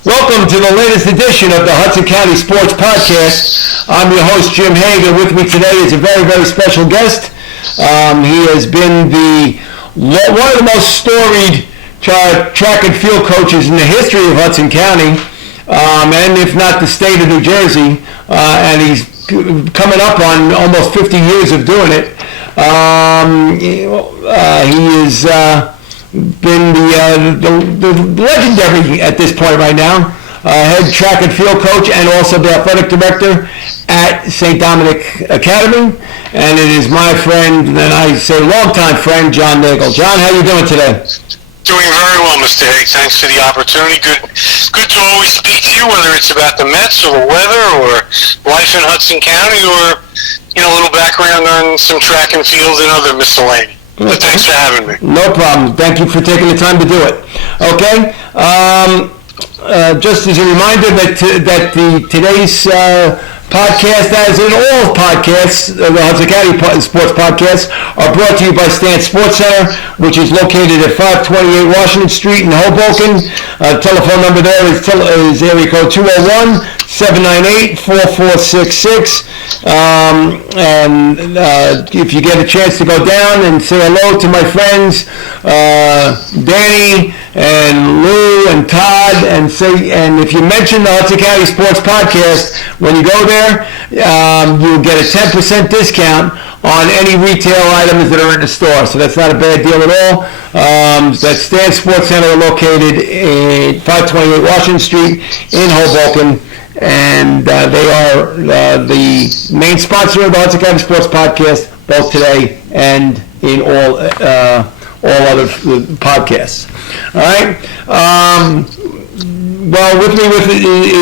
Welcome to the latest edition of the Hudson County Sports Podcast. I'm your host, Jim Hager. With me today is a very, very special guest. He has been one of the most storied track and field coaches in the history of Hudson County, and if not the state of New Jersey, and he's coming up on almost 50 years of doing it. He has been the legendary at this point right now, head track and field coach and also the athletic director at St. Dominic Academy. And it is my friend, and I say longtime friend, John Nagel. John, how are you doing today? Doing very well, Mr. Haig. Thanks for the opportunity. Good to always speak to you, whether it's about the Mets or the weather or life in Hudson County or, a little background on some track and field and other miscellany. But thanks for having me. No problem. Thank you for taking the time to do it. Okay. Just as a reminder that today's podcast, as in all podcasts, the Hudson County Sports Podcasts, are brought to you by Stan Sports Center, which is located at 528 Washington Street in Hoboken. Telephone number there is area code 201-798-4466. And if you get a chance to go down and say hello to my friends, Danny and Lou and Todd, and if you mention the Hudson County Sports Podcast, when you go there, you'll get a 10% discount on any retail items that are in the store. So that's not a bad deal at all. That's Stan Sports Center, located at 528 Washington Street in Hoboken. And they are the main sponsor of the Hudson County Sports Podcast, both today and in all other podcasts. All right. With me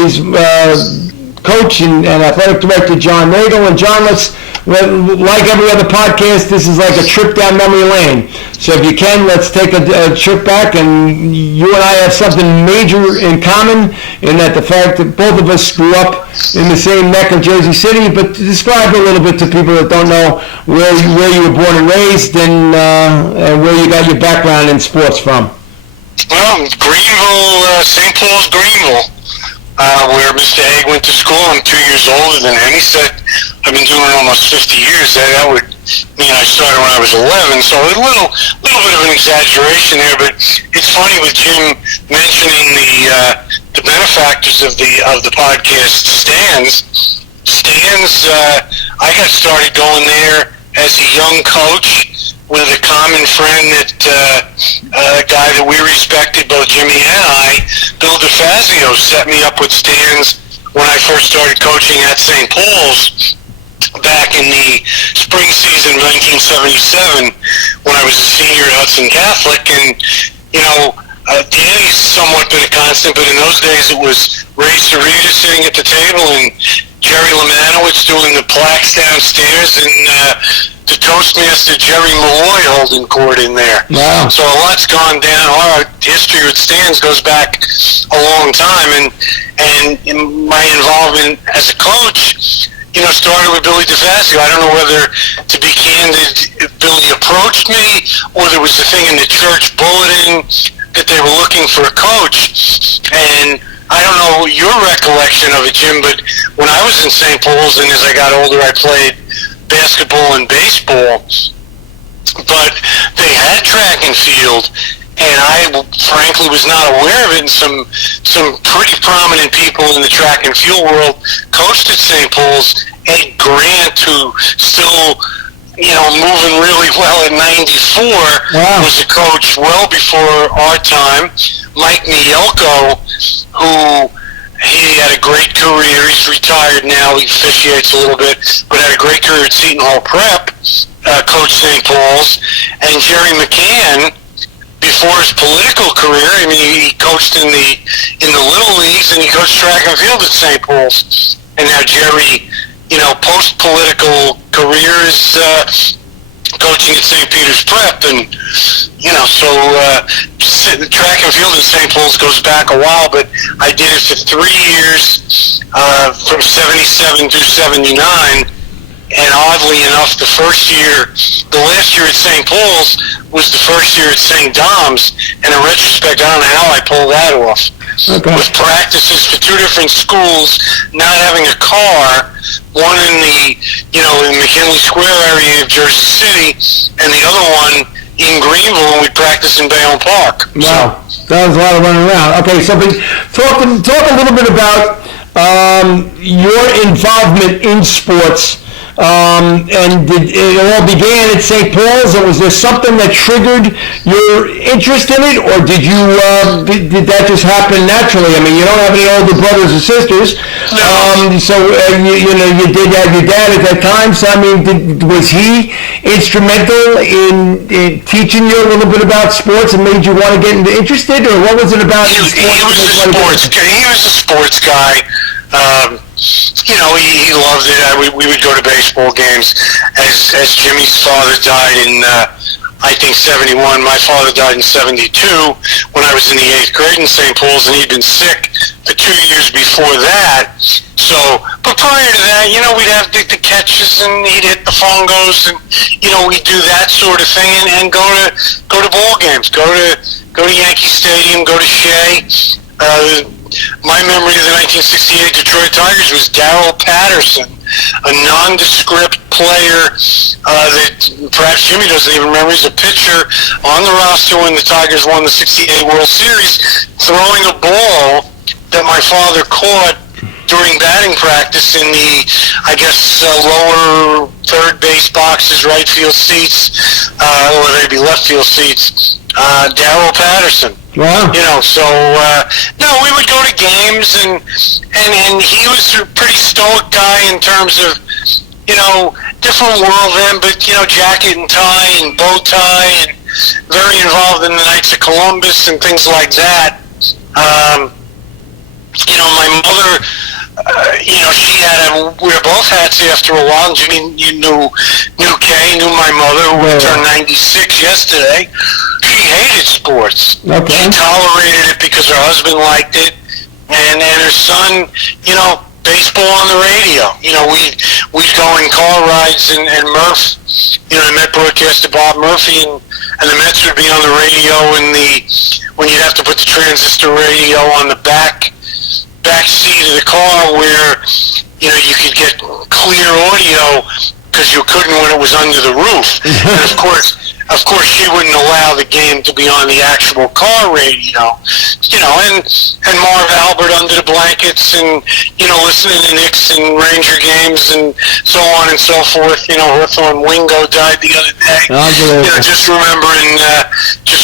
is coach and athletic director John Nagel. And John, like every other podcast, this is like a trip down memory lane. So if you can, let's take a trip back. And you and I have something major in common, in that the fact that both of us grew up in the same neck of Jersey City. But describe a little bit to people that don't know where you were born and raised, and where you got your background in sports from. Well, Greenville, St. Paul's, Greenville, where Mr. Haig went to school. I'm 2 years older than him. He said I've been doing it almost 50 years. That would mean I started when I was 11. So a little bit of an exaggeration there, but it's funny with Jim mentioning the benefactors of the podcast, Stan's. I got started going there as a young coach with a common friend that a guy that we respected, both Jimmy and I, Bill DeFazio, set me up with Stan's when I first started coaching at St. Paul's back in the spring season of 1977 when I was a senior at Hudson Catholic. And, Danny's somewhat been a constant, but in those days it was Ray Cerita sitting at the table and Jerry Lemanowitz doing the plaques downstairs, and the Toastmaster Jerry Malloy holding court in there. Wow. So a lot's gone down. Our history with Stan's goes back a long time, and my involvement as a coach, started with Billy DeFazio. I don't know whether, to be candid, Billy approached me, or there was a thing in the church bulletin that they were looking for a coach. And I don't know your recollection of it, Jim, but when I was in St. Paul's and as I got older, I played basketball and baseball, but they had track and field, and I frankly was not aware of it. And some pretty prominent people in the track and field world coached at St. Paul's. Ed Grant, who still moving really well at 94, wow, was a coach well before our time. Mike Mielko, who he had a great career. He's retired now. He officiates a little bit, but had a great career at Seton Hall Prep, coached St. Paul's. And Jerry McCann, before his political career, he coached in the little leagues, and he coached track and field at St. Paul's. And now Jerry, post-political career is coaching at St. Peter's Prep, and the track and field in St. Paul's goes back a while, but I did it for 3 years, from 77 through 79, and oddly enough, the last year at St. Paul's was the first year at St. Dom's, and in retrospect, I don't know how I pulled that off. with practices for two different schools, not having a car, one in the, in McKinley Square area of Jersey City, and the other one in Greenville, and we'd practice in Bayonne Park. Wow, that was a lot of running around. Okay, so talk a little bit about your involvement in sports. And it all began at St. Paul's, or was there something that triggered your interest in it, or did did that just happen naturally? I mean, you don't have any older brothers or sisters, so you did have your dad at that time. So I mean, was he instrumental in teaching you a little bit about sports and made you want to get interested, or what was it about? He was a sports guy. He loved it. We would go to baseball games. As Jimmy's father died in, I think, 71. My father died in 72 when I was in the 8th grade in St. Paul's, and he'd been sick for 2 years before that. So, but prior to that, we'd have the catches, and he'd hit the fungos, and, we'd do that sort of thing, and go to ball games, go to Yankee Stadium, go to Shea. My memory of the 1968 Detroit Tigers was Darrell Patterson, a nondescript player that perhaps Jimmy doesn't even remember. He's a pitcher on the roster when the Tigers won the 68 World Series, throwing a ball that my father caught during batting practice in the, lower third base boxes, right field seats, or maybe left field seats. Darrell Patterson. Wow. We would go to games, and he was a pretty stoic guy in terms of, different world then, but, jacket and tie and bow tie, and very involved in the Knights of Columbus and things like that. My mother, we were both hats after a while. Jimmy, knew Kay, knew my mother, who turned 96 yesterday. She hated sports. Okay. She tolerated it because her husband liked it, and her son, baseball on the radio. We'd go in car rides, and Murph, the Met broadcaster Bob Murphy, and the Mets would be on the radio when you'd have to put the transistor radio on the back seat of the car where, you could get clear audio because you couldn't when it was under the roof. And of course, she wouldn't allow the game to be on the actual car radio, and Marv Albert under the blankets, and, listening to Knicks and Ranger games and so on and so forth. Hawthorne Wingo died the other day. Just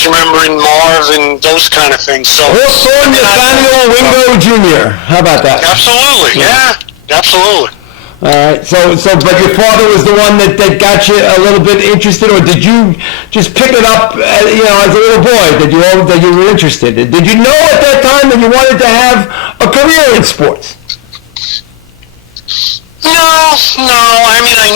remembering Marv and those kind of things. So Hawthorne Nathaniel Wingo Jr. How about that? Absolutely, yeah, absolutely. All right. So, but your father was the one that got you a little bit interested, or did you just pick it up, as a little boy? That you were interested? Did you know at that time that you wanted to have a career in sports? No. I mean, I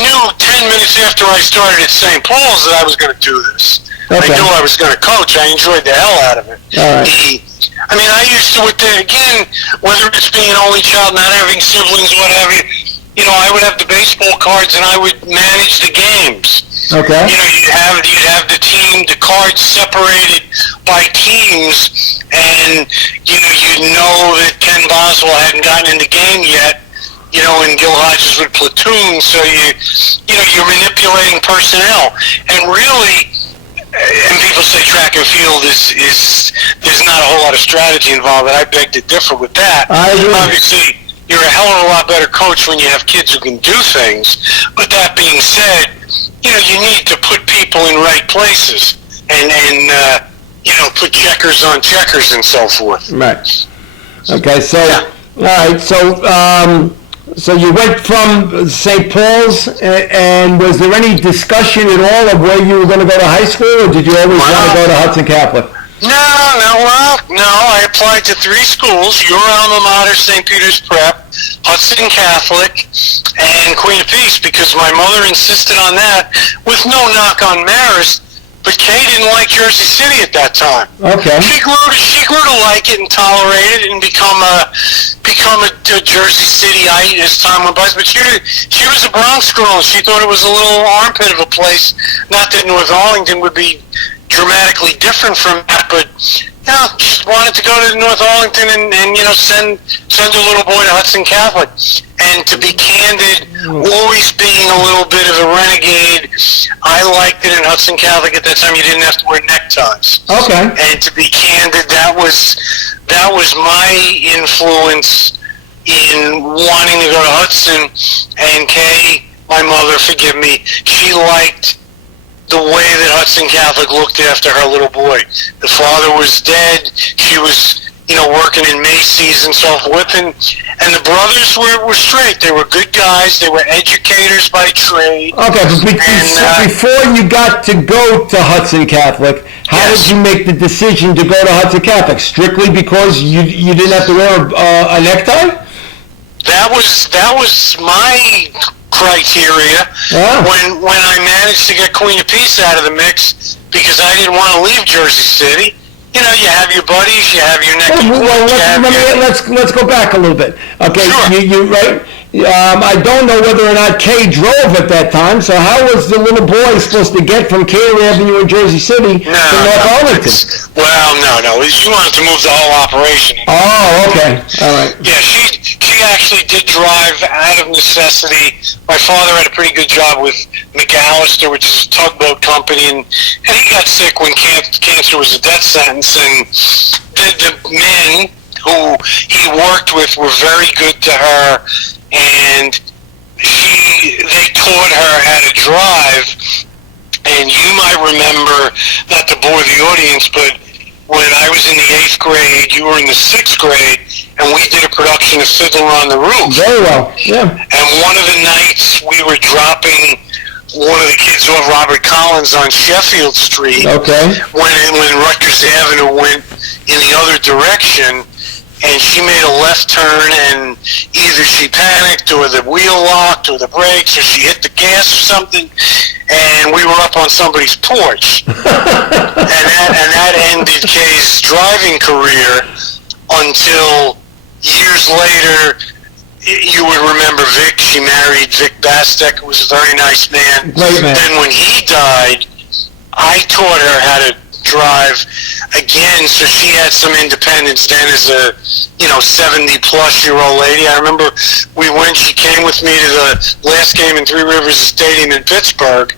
knew 10 minutes after I started at St. Paul's that I was going to do this. Okay. I knew I was going to coach. I enjoyed the hell out of it. All right. I used to, whether it's being an only child, not having siblings, what have you, I would have the baseball cards and I would manage the games. Okay. You'd have the team, the cards separated by teams, and, you'd know that Ken Boswell hadn't gotten in the game yet, and Gil Hodges would platoon, so you're manipulating personnel. And really, and people say track and field is there's not a whole lot of strategy involved, and I beg to differ with that. Obviously, you're a hell of a lot better coach when you have kids who can do things. But that being said, you need to put people in right places and put checkers on checkers and so forth. Right. Okay. So, all right. So you went from St. Paul's, and was there any discussion at all of where you were going to go to high school, or did you always want to go to Hudson Catholic? No. I applied to 3 schools: your alma mater, St. Peter's Prep, Hudson Catholic, and Queen of Peace, because my mother insisted on that, with no knock on Marist. But Kay didn't like Jersey City at that time. Okay. She grew to like it and tolerate it and become a Jersey Cityite as time went by. But she was a Bronx girl, and she thought it was a little armpit of a place. Not that Northarlington would be dramatically different from that, but No, just wanted to go to Northarlington and send a little boy to Hudson Catholic. And to be candid, always being a little bit of a renegade, I liked it in Hudson Catholic at that time. You didn't have to wear neckties. Okay. And to be candid, that was my influence in wanting to go to Hudson. And Kay, my mother, forgive me, she liked the way that Hudson Catholic looked after her little boy. The father was dead. She was, working in Macy's and so forth. And the brothers were straight. They were good guys. They were educators by trade. Okay, but before you got to go to Hudson Catholic, how did you make the decision to go to Hudson Catholic? Strictly because you didn't have to wear a necktie? That was my criteria when I managed to get Queen of Peace out of the mix, because I didn't want to leave Jersey City. You have your buddies, you have your let's go back a little bit. Okay, sure. You right? I don't know whether or not Kay drove at that time, so how was the little boy supposed to get from Carew Avenue in Jersey City to Northarlington? Well, no. She wanted to move the whole operation. Oh, okay. All right. Yeah, she actually did drive out of necessity. My father had a pretty good job with McAllister, which is a tugboat company, and he got sick when cancer was a death sentence, and the men who he worked with were very good to her, and they taught her how to drive. And you might remember, not to bore the audience, but when I was in the 8th grade, you were in the 6th grade, and we did a production of Fiddler on the Roof. Very well, yeah. And one of the nights we were dropping one of the kids off Robert Collins on Sheffield Street. Okay. When Rutgers Avenue went in the other direction, and she made a left turn, and either she panicked, or the wheel locked, or the brakes, or she hit the gas or something, and we were up on somebody's porch. and that ended Kay's driving career until years later. You would remember Vic. She married Vic Bastek, who was a very nice man. Great man. Then when he died, I taught her how to drive again, so she had some independence then as a 70-plus-year-old lady. I remember she came with me to the last game in Three Rivers Stadium in Pittsburgh.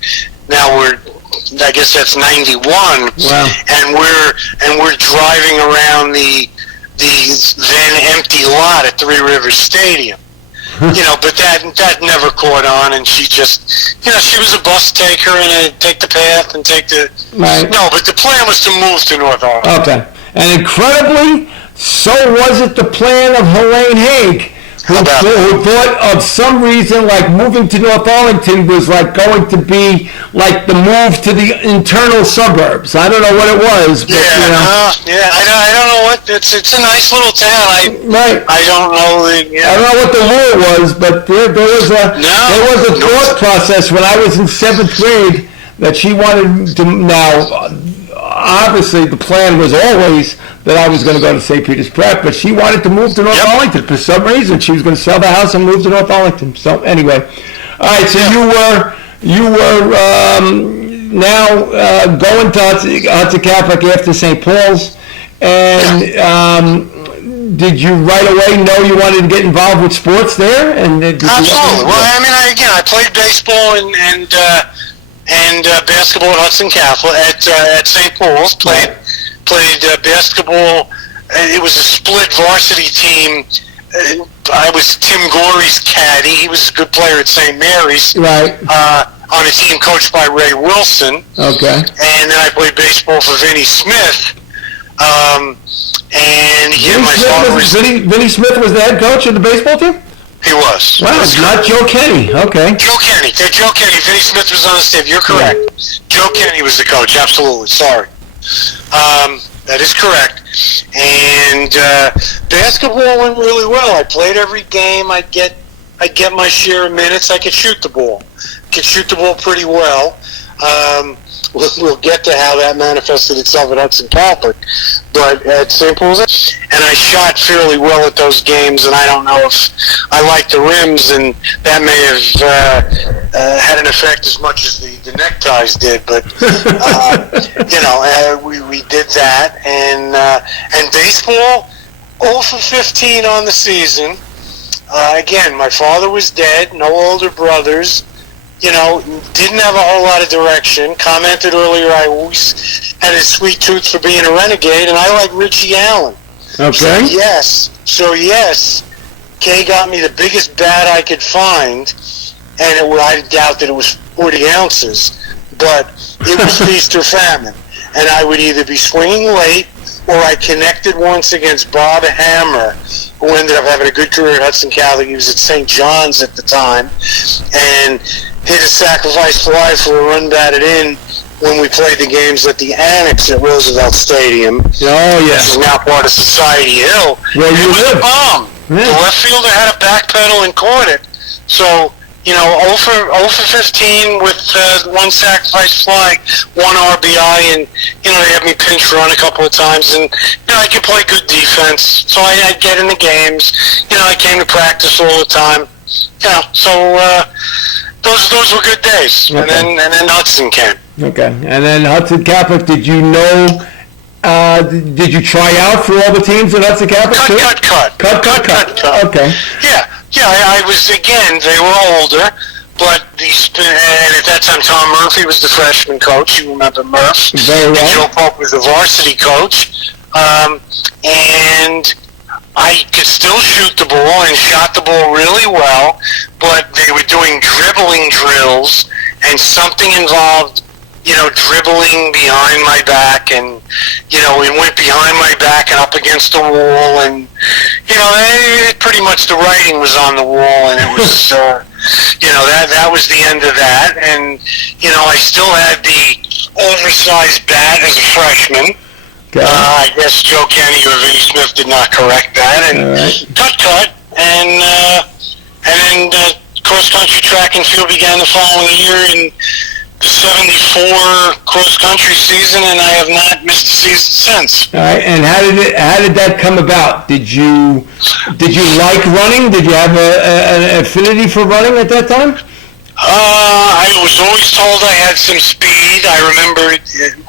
Now I guess that's 91. Wow. And we're driving around the then empty lot at Three Rivers Stadium. But that never caught on, and she just, she was a bus taker and take the path and take the... Right. No, but the plan was to move to Northarlington. Okay. And incredibly, so was it the plan of Helene Haig, who thought of some reason like moving to Northarlington was like going to be like the move to the internal suburbs. I don't know what it was. But, I don't know what, it's a nice little town. I don't know. I don't know what the rule was, but there was a thought process when I was in 7th grade that she wanted to. Now, obviously, the plan was always that I was going to go to St. Peter's Prep, but she wanted to move to Northarlington for some reason. She was going to sell the house and move to Northarlington. So anyway, all right. So you were now going to Hudson Catholic after St. Paul's, and did you right away know you wanted to get involved with sports there? And absolutely. Well, I played baseball and basketball at Hudson Catholic at St. Paul's. Played basketball. It was a split varsity team. I was Tim Gorey's caddy. He was a good player at St. Mary's. Right. On a team coached by Ray Wilson. Okay. And then I played baseball for Vinnie Smith. Vinnie Smith was the head coach of the baseball team? He was. Wow, it's not Joe Kenny. Okay. Joe Kenny. Vinnie Smith was on the staff. You're correct. Yeah. Joe Kenny was the coach. Absolutely. Sorry. That is correct. And basketball went really well. I played every game. I'd get my share of minutes. I could shoot the ball. Pretty well. we'll get to how that manifested itself at Hudson Catholic. But at St. Paul's, and I shot fairly well at those games, and I don't know if I liked the rims, and that may have had an effect as much as the neckties did. But we did that, and baseball, 0 for 15 on the season. Again, my father was dead, no older brothers. Didn't have a whole lot of direction. Commented earlier, I always had a sweet tooth for being a renegade, and I like Richie Allen. Okay. So yes, Kay got me the biggest bat I could find, and I doubt that it was 40 ounces, but it was feast or famine. And I would either be swinging late, or I connected once against Bob Hammer, who ended up having a good career at Hudson Catholic. He was at St. John's at the time, and hit a sacrifice fly for a run batted in when we played the games at the Annex at Roosevelt Stadium. Oh, yeah. Which is now part of Society Hill. Well, it was a bomb. Yeah. The left fielder had a backpedal and caught it. So, 0 for 15 with one sacrifice fly, 1 RBI, and, they had me pinch run a couple of times, and, I could play good defense. So I'd get in the games. I came to practice all the time. So those were good days. Okay. And then Hudson came. Okay. And then Hudson Catholic, did you try out for all the teams at Hudson Catholic? Cut. Okay. Yeah, I was, again, they were older, but and at that time Tom Murphy was the freshman coach. You remember Murph? Very well. And Joe Pope was the varsity coach. And I could still shoot the ball and shot the ball really well, but they were doing dribbling drills, and something involved, dribbling behind my back, and, it went behind my back and up against the wall, and, pretty much the writing was on the wall, and it was, that was the end of that, and, I still had the oversized bat as a freshman. I guess Joe Kenny or Vinnie Smith did not correct that, and cut, and then cross-country track and field began the following year in the 74 cross-country season, and I have not missed a season since. All right, and how did that come about? Did you like running? Did you have an affinity for running at that time? I was always told I had some speed. I remember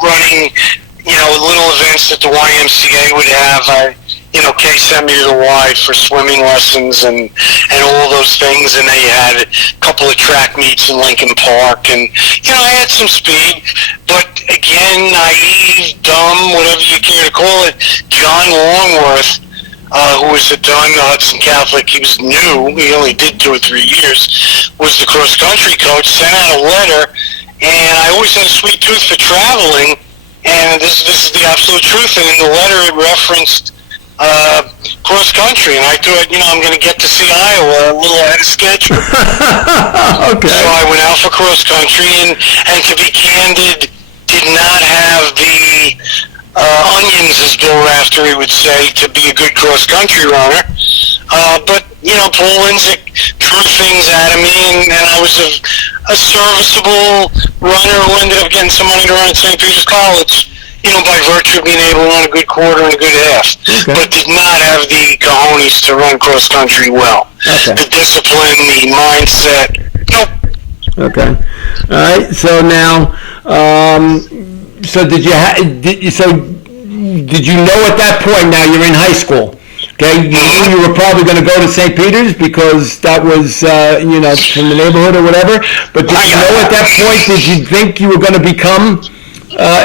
running, little events that the YMCA would have. Kay sent me to the Y for swimming lessons and all those things, and they had a couple of track meets in Lincoln Park, and, I had some speed, but again, naive, dumb, whatever you care to call it. John Longworth, who was at the time the Hudson Catholic, he was new, he only did 2 or 3 years, was the cross-country coach, sent out a letter, and I always had a sweet tooth for traveling, and this is the absolute truth, and in the letter it referenced cross country, and I thought, I'm going to get to see Iowa a little ahead of schedule. Okay. So I went out for cross country, and to be candid, did not have the onions, as Bill Raftery would say, to be a good cross country runner. But Paul Linzick drew things out of me, and I was a serviceable runner who ended up getting some money to run at St. Peter's College. By virtue of being able to run a good quarter and a good half, but did not have the cojones to run cross country well. Okay. The discipline, the mindset, nope. Okay. All right. So now, so did you know at that point? Now you're in high school. Okay, you knew you were probably going to go to St. Peter's because that was, from the neighborhood or whatever. But did you know at that point? Did you think you were going to become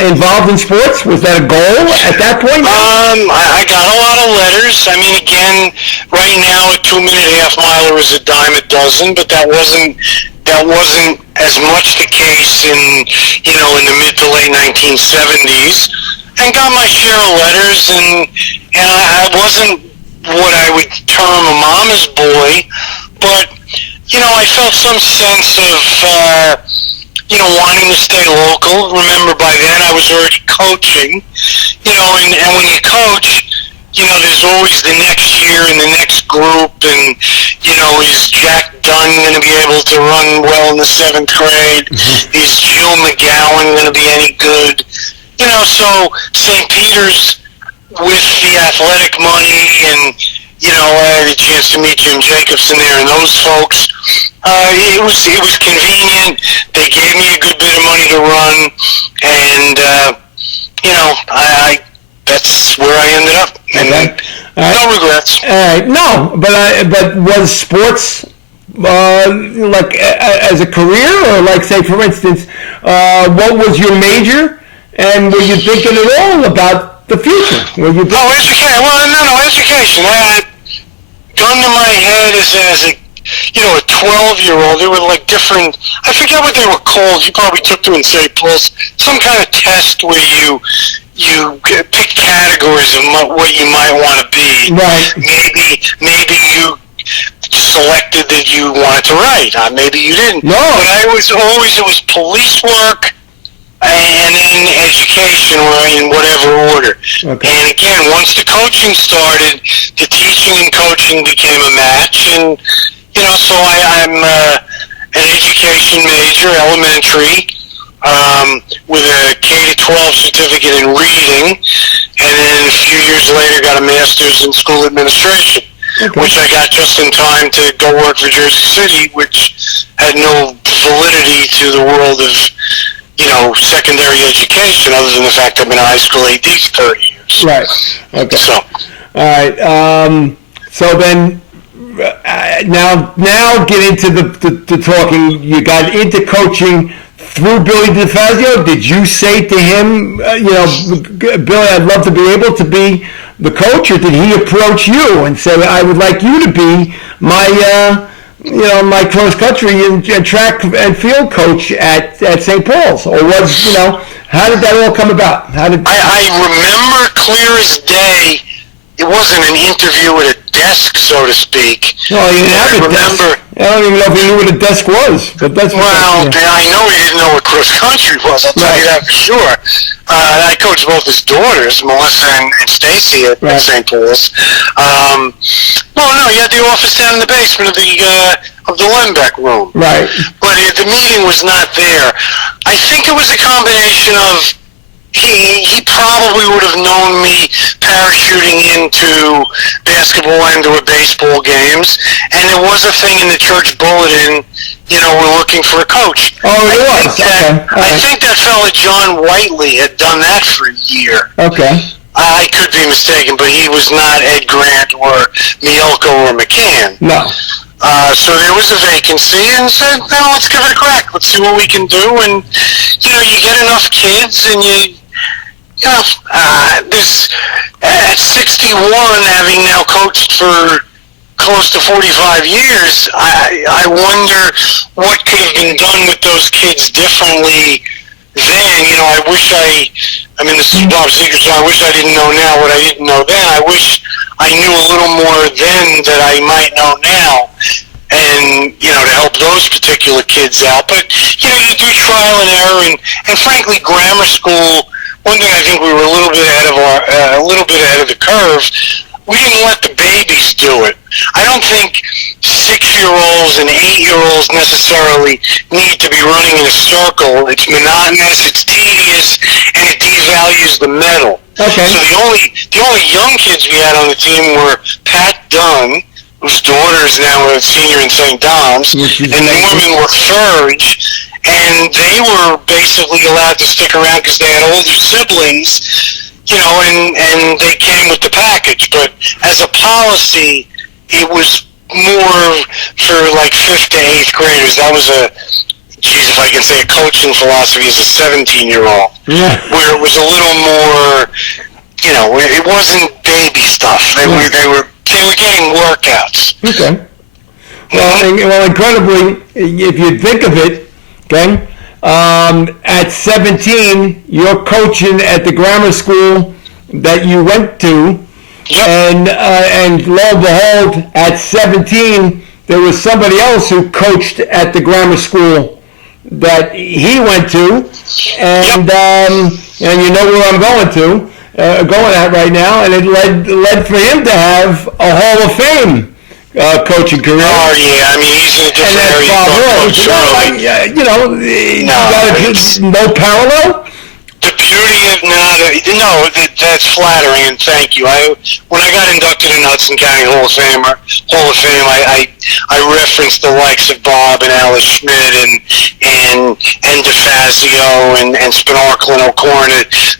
involved in sports? Was that a goal at that point? I got a lot of letters. I mean, again, right now a 2-minute half-miler is a dime a dozen, but that wasn't as much the case in the mid to late 1970s. And got my share of letters, and I wasn't what I would term a mama's boy, but I felt some sense of wanting to stay local. Remember, by then I was already coaching, and when you coach, there's always the next year and the next group, and, Is Jack Dunn going to be able to run well in the 7th grade? Is Jill McGowan going to be any good? So St. Peter's, with the athletic money and, I had a chance to meet Jim Jacobson there and those folks. It was convenient. They gave me a good bit of money to run, and that's where I ended up. And no regrets. No, but was sports as a career, or like, say, for instance, what was your major, and were you thinking at all about the future? Education. Well, education. Gun to my head as a 12-year-old, there were like different, I forget what they were called, you probably took to in St. Paul's, some kind of test where you pick categories of what you might want to be. Right. Maybe you selected that you wanted to write. Maybe you didn't. No. But it was police work and then education, or in whatever order. Okay. And again, once the coaching started, the teaching and coaching became a match, and so I'm an education major, elementary, with a K-12 certificate in reading, and then a few years later got a master's in school administration, which I got just in time to go work for Jersey City, which had no validity to the world of secondary education, other than the fact I've been a high school AD for 30 years. Right. Okay. So. All right. So then, now get into the talking. You got into coaching through Billy DeFazio. Did you say to him, Billy, I'd love to be able to be the coach, or did he approach you and say, I would like you to be my my cross country and track and field coach at St. Paul's? Or how did that all come about? I remember clear as day. It wasn't an interview at a desk, so to speak. No, you didn't have a desk. I don't even know if he knew what a desk was. But that's I know he didn't know what cross country was. I'll tell you that for sure. I coached both his daughters, Melissa and Stacy, at St. Paul's. You had the office down in the basement of the Lembeck room. Right. But the meeting was not there. I think it was a combination of he probably would have known me parachuting into basketball and/or baseball games, and there was a thing in the church bulletin, we're looking for a coach. Oh, it was? I think that fella John Whiteley had done that for a year. Okay. I could be mistaken, but he was not Ed Grant or Mielko or McCann. No. So there was a vacancy, and said, let's give it a crack. Let's see what we can do. And, you get enough kids, and this, at 61, having now coached for close to 45 years, I wonder what could have been done with those kids differently then. This is Bob Seger, so I wish I didn't know now what I didn't know then. I wish I knew a little more then that I might know now, and, to help those particular kids out. But, you do trial and error, and frankly, grammar school, one thing I think we were a little bit ahead of the curve. We didn't let the babies do it. I don't think 6-year-olds and 8-year-olds necessarily need to be running in a circle. It's monotonous, it's tedious, and it devalues the medal. Okay. So the only young kids we had on the team were Pat Dunn, whose daughter is now a senior in St. Dom's, and Norman LaFurge, and they were basically allowed to stick around because they had older siblings, and they came with the package. But as a policy, it was more for like 5th to 8th graders. That was if I can say a coaching philosophy as a 17-year-old, where it was a little more, it wasn't baby stuff. They were getting workouts. Okay. Well, incredibly, if you think of it, okay, at 17, you're coaching at the grammar school that you went to, and lo and behold, at 17, there was somebody else who coached at the grammar school that he went to, and you know where I'm going at right now, and it led for him to have a Hall of Fame coaching career. Oh, yeah. I mean, he's in a different area. No parallel? The beauty of that's flattering, and thank you. When I got inducted in Hudson County Hall of Fame, I referenced the likes of Bob and Alice Schmidt and DeFazio and Spinarkle and O'Corn.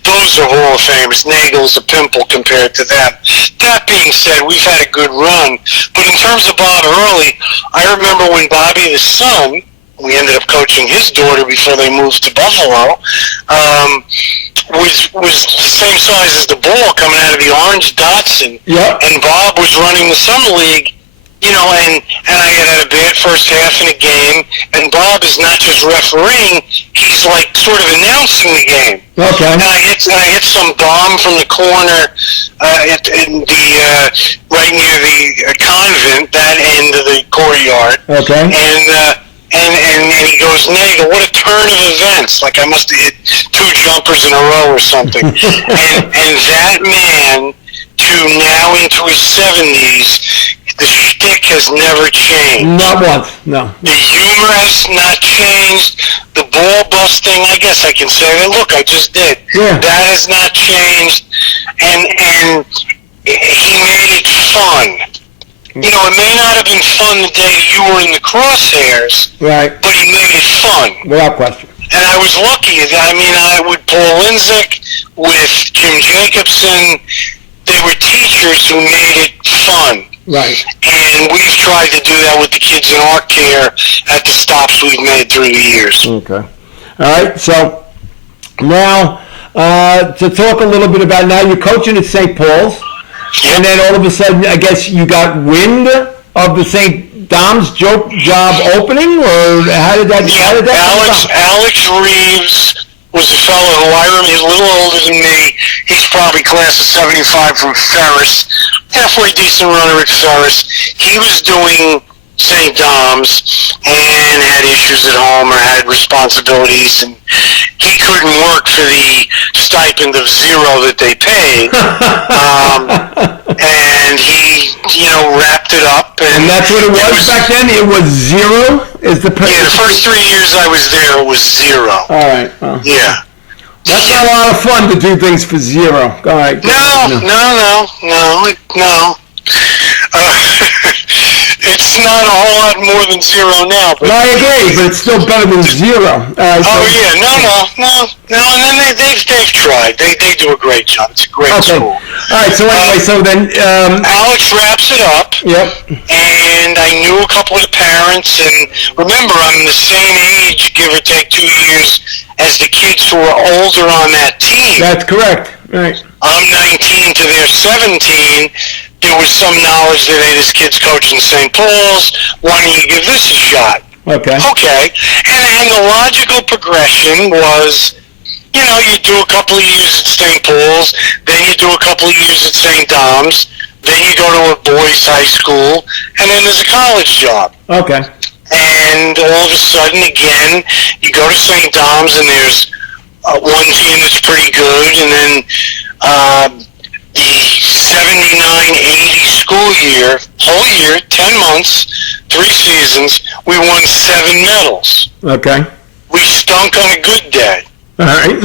Those are Hall of Famers. Nagel's a pimple compared to them. That being said, we've had a good run. But in terms of Bob Hurley, I remember when Bobby the son, we ended up coaching his daughter before they moved to Buffalo, was the same size as the ball coming out of the orange dots, and Bob was running the summer league, and I had a bad first half in a game, and Bob is not just refereeing, he's like sort of announcing the game. Okay. And I hit some bomb from the corner right near the convent, that end of the courtyard. Okay. And he goes, Nagel, what a turn of events. Like I must have hit 2 jumpers in a row or something. and that man, to now into his 70s, the shtick has never changed. Not once, no. The humor has not changed. The ball busting, I guess I can say that. Look, I just did. Yeah. That has not changed. And he made it fun. It may not have been fun the day you were in the crosshairs, right? But he made it fun. Without question. And I was lucky. With Paul Linzick, with Jim Jacobson, they were teachers who made it fun. Right. And we've tried to do that with the kids in our care at the stops we've made through the years. Okay. All right. So now to talk a little bit about, now you're coaching at St. Paul's. And then all of a sudden, I guess you got wind of the St. Dom's job opening, or how did that? Alex Reeves was a fellow who I remember. He's a little older than me. He's probably class of '75 from Ferris. Halfway decent runner at Ferris. He was doing St. Dom's and had issues at home or had responsibilities, and he couldn't work for the stipend of $0 that they paid. And he, wrapped it up. And that's what it was back then? It was $0? The first 3 years I was there, it was $0. All right. Well, yeah. That's not a lot of fun to do things for $0. All right. No. It's not a whole lot more than $0 now. But I agree, but it's still better than $0. No. And then they've tried. They do a great job. It's a great school. All right. So anyway, so then Alex wraps it up. Yep. And I knew a couple of the parents, and remember, I'm the same age, give or take 2 years, as the kids who are older on that team. That's correct. Right. I'm 19 to their 17. There was some knowledge that, hey, this kid's coaching St. Paul's. Why don't you give this a shot? Okay. And the logical progression was, you do a couple of years at St. Paul's, then you do a couple of years at St. Dom's, then you go to a boys' high school, and then there's a college job. Okay. And all of a sudden, again, you go to St. Dom's, and there's one team that's pretty good, and then the 79-80 school year, whole year, 10 months, 3 seasons, we won 7 medals. Okay. We stunk on a good day. All right.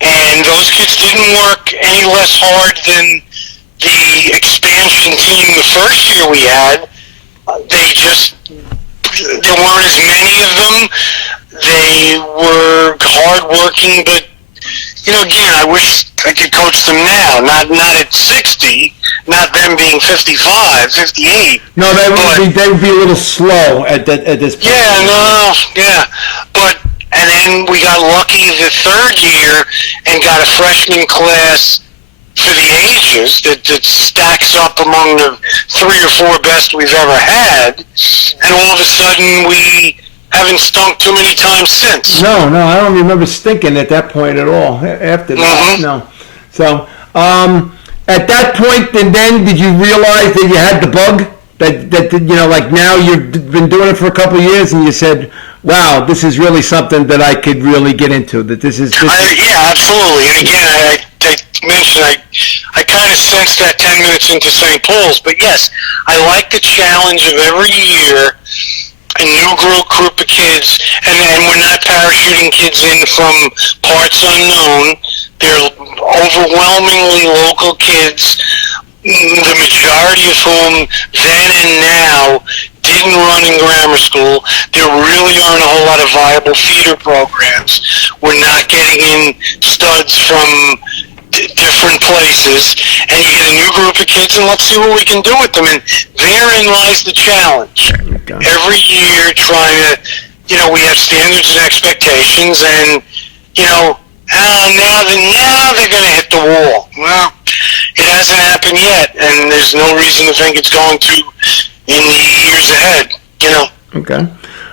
And those kids didn't work any less hard than the expansion team the first year we had. There weren't as many of them. They were hard-working, but again, I wish I could coach them now. Not at 60, not them being 55, 58. No, they would be a little slow at this point. Yeah. And then we got lucky the third year and got a freshman class for the ages that stacks up among the 3 or 4 best we've ever had. And all of a sudden we haven't stunk too many times since. No, I don't remember stinking at that point at all. After that, no. So, at that point, and then did you realize that you had the bug? That like now you've been doing it for a couple of years, and you said, "Wow, this is really something that I could really get into." Yeah, absolutely. And again, mentioned, I kind of sensed that 10 minutes into St. Paul's. But yes, I like the challenge of every year a new group of kids, and we're not parachuting kids in from parts unknown. They're overwhelmingly local kids, the majority of whom then and now didn't run in grammar school. There really aren't a whole lot of viable feeder programs. We're not getting in studs from different places, and you get a new group of kids, and let's see what we can do with them. And therein lies the challenge. Okay. Every year trying to, we have standards and expectations, and, now they're going to hit the wall. Well, it hasn't happened yet, and there's no reason to think it's going to in the years ahead, Okay.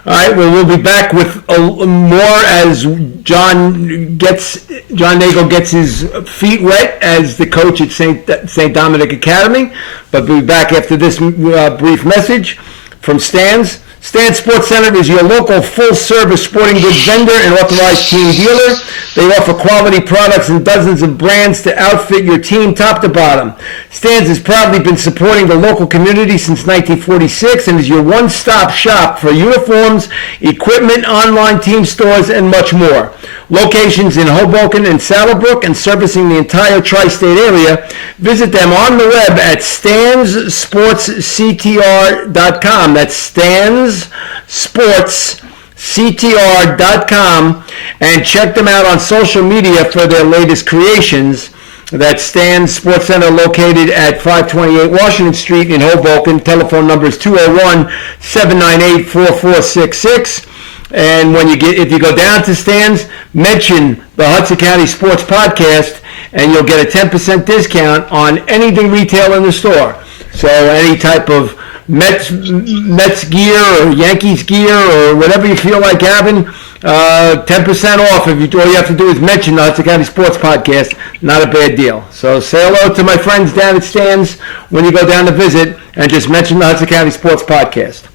All right, well, we'll be back with more as John Nagel gets his feet wet as the coach at St. Dominic Academy. But we'll be back after this brief message from Stan's. Stan's Sports Center is your local full-service sporting goods vendor and authorized team dealer. They offer quality products and dozens of brands to outfit your team top to bottom. Stan's has proudly been supporting the local community since 1946 and is your one-stop shop for uniforms, equipment, online team stores, and much more. Locations in Hoboken and Saddlebrook and servicing the entire tri-state area. Visit them on the web at stansportsctr.com. That's stansportsctr.com, and check them out on social media for their latest creations. That's Stan's Sports Center, located at 528 Washington Street in Hoboken. Telephone number is 201-798-4466. And if you go down to Stan's, mention the Hudson County Sports Podcast, and you'll get a 10% discount on anything retail in the store. So any type of Mets gear or Yankees gear or whatever you feel like having, 10% off. All you have to do is mention the Hudson County Sports Podcast. Not a bad deal. So say hello to my friends down at Stan's when you go down to visit, and just mention the Hudson County Sports Podcast.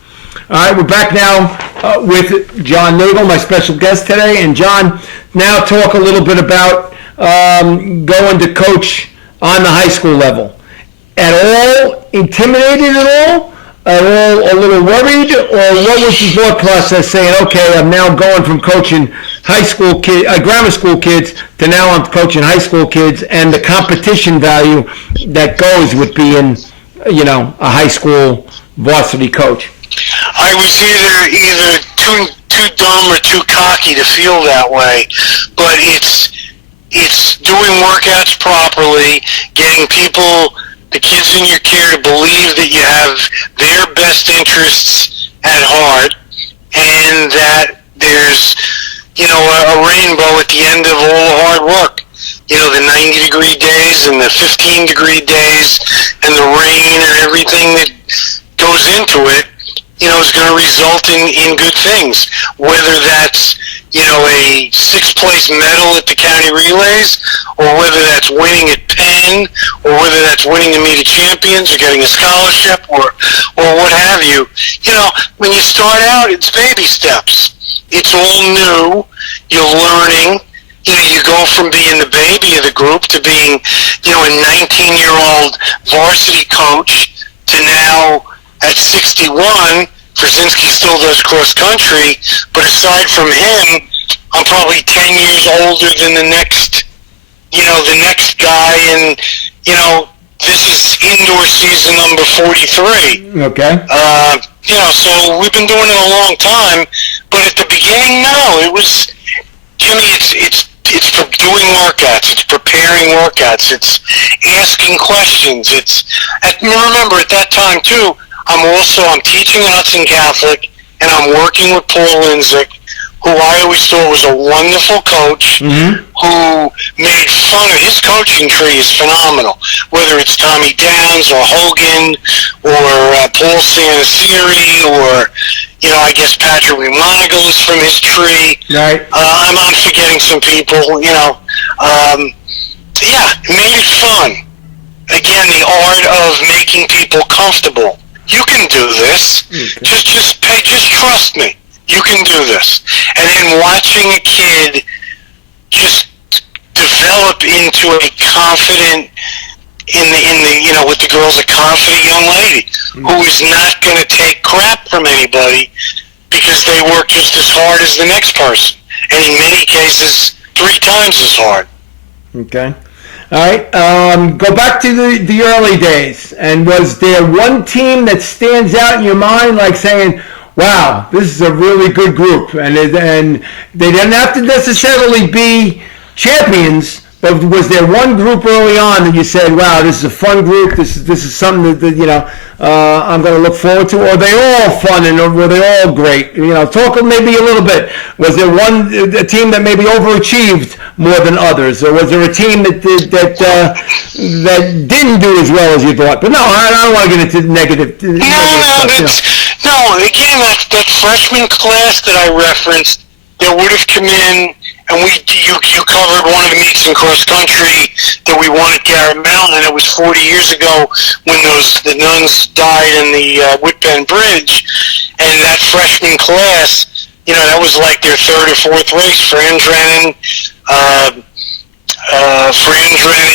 All right, we're back now with John Nagel, my special guest today. And John, now talk a little bit about going to coach on the high school level. At all intimidated at all? At all a little worried? Or what was the thought process saying, okay, I'm now going from coaching grammar school kids to now I'm coaching high school kids, and the competition value that goes with being, a high school varsity coach? I was either too dumb or too cocky to feel that way, but it's doing workouts properly, getting the kids in your care to believe that you have their best interests at heart, and that there's a rainbow at the end of all the hard work. The 90-degree days and the 15-degree days and the rain and everything that goes into it, is going to result in good things. Whether that's, a sixth-place medal at the county relays, or whether that's winning at Penn, or whether that's winning to meet the champions, or getting a scholarship, or what have you. When you start out, it's baby steps. It's all new. You're learning. You go from being the baby of the group to being, a 19-year-old varsity coach to now at 61, Krasinski still does cross country, but aside from him, I'm probably 10 years older than the next guy, and, this is indoor season number 43. Okay. So we've been doing it a long time, but at the beginning, no, it was, Jimmy, it's doing workouts, it's preparing workouts, it's asking questions, remember at that time too, I'm teaching at Hudson Catholic, and I'm working with Paul Linzick, who I always thought was a wonderful coach, who made fun of his coaching tree is phenomenal. Whether it's Tommy Downs or Hogan or Paul Sanasiri or, I guess Patrick Monagle is from his tree. Right. I'm forgetting some people, it made it fun. Again, the art of making people comfortable. You can do this. Okay. Just trust me. You can do this. And then watching a kid just develop into a confident, with the girls, a confident young lady who is not going to take crap from anybody because they work just as hard as the next person, and in many cases 3 times as hard. Okay. All right. Go back to the early days, and was there one team that stands out in your mind, like saying, wow, this is a really good group, and they didn't have to necessarily be champions, but was there one group early on that you said, wow, this is a fun group, this is something that I'm going to look forward to? Or are they all fun, and were they all great? Talk maybe a little bit. Was there a team that maybe overachieved more than others, or was there a team that didn't do as well as you thought? But no, I don't want to get into negative stuff. No, again, that freshman class that I referenced, that would have come in, and you covered one of the meets in cross country that we won at Garrett Mountain, and it was 40 years ago when the nuns died in the Whitbend Bridge, and that freshman class, that was like their 3rd or 4th race. Fran Drennan,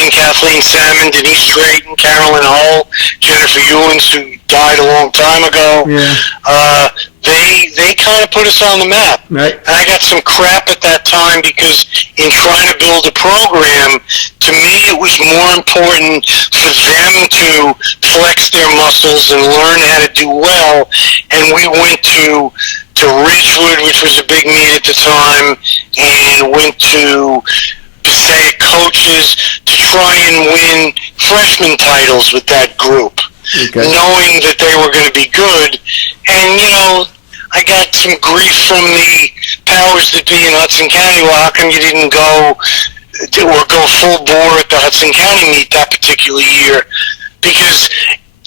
Kathleen Salmon, Denise Drayton, Carolyn Hull, Jennifer Ewens, who died a long time ago. Yeah. They kind of put us on the map. Right. And I got some crap at that time because in trying to build a program, to me it was more important for them to flex their muscles and learn how to do well. And we went to Ridgewood, which was a big meet at the time, and went to Passaic Coaches to try and win freshman titles with that group, knowing that they were going to be good. And, I got some grief from the powers that be in Hudson County. Well, how come you didn't go full bore at the Hudson County meet that particular year? Because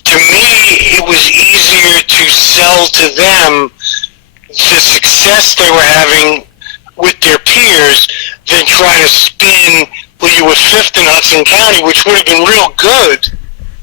to me, it was easier to sell to them the success they were having with their peers than try to spin, well, you were 5th in Hudson County, which would have been real good,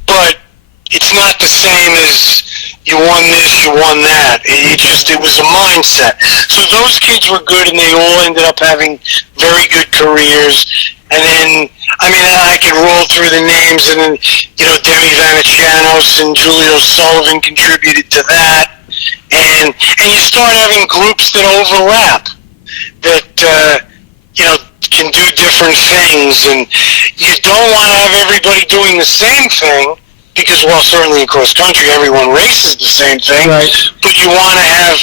but it's not the same as you won this, you won that. It was a mindset. So those kids were good, and they all ended up having very good careers. And then, I could roll through the names, and then, Demi Vanachanos and Julio Sullivan contributed to that. And you start having groups that overlap, that, can do different things. And you don't want to have everybody doing the same thing, because while certainly in cross country everyone races the same thing, right, but you want to have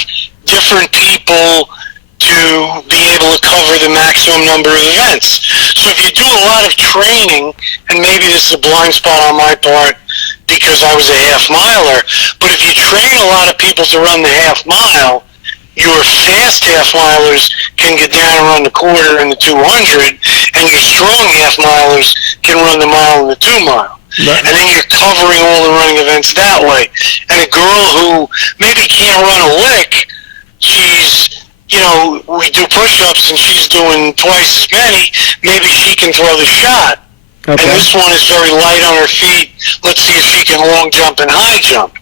different people to be able to cover the maximum number of events. So if you do a lot of training, and maybe this is a blind spot on my part because I was a half miler, but if you train a lot of people to run the half mile, your fast half milers can get down and run the quarter and the 200, and your strong half milers can run the mile and the 2 mile. Right. And then you're covering all the running events that way. And a girl who maybe can't run a lick, she's, we do push-ups and she's doing twice as many, maybe she can throw the shot. Okay. And this one is very light on her feet. Let's see if she can long jump and high jump.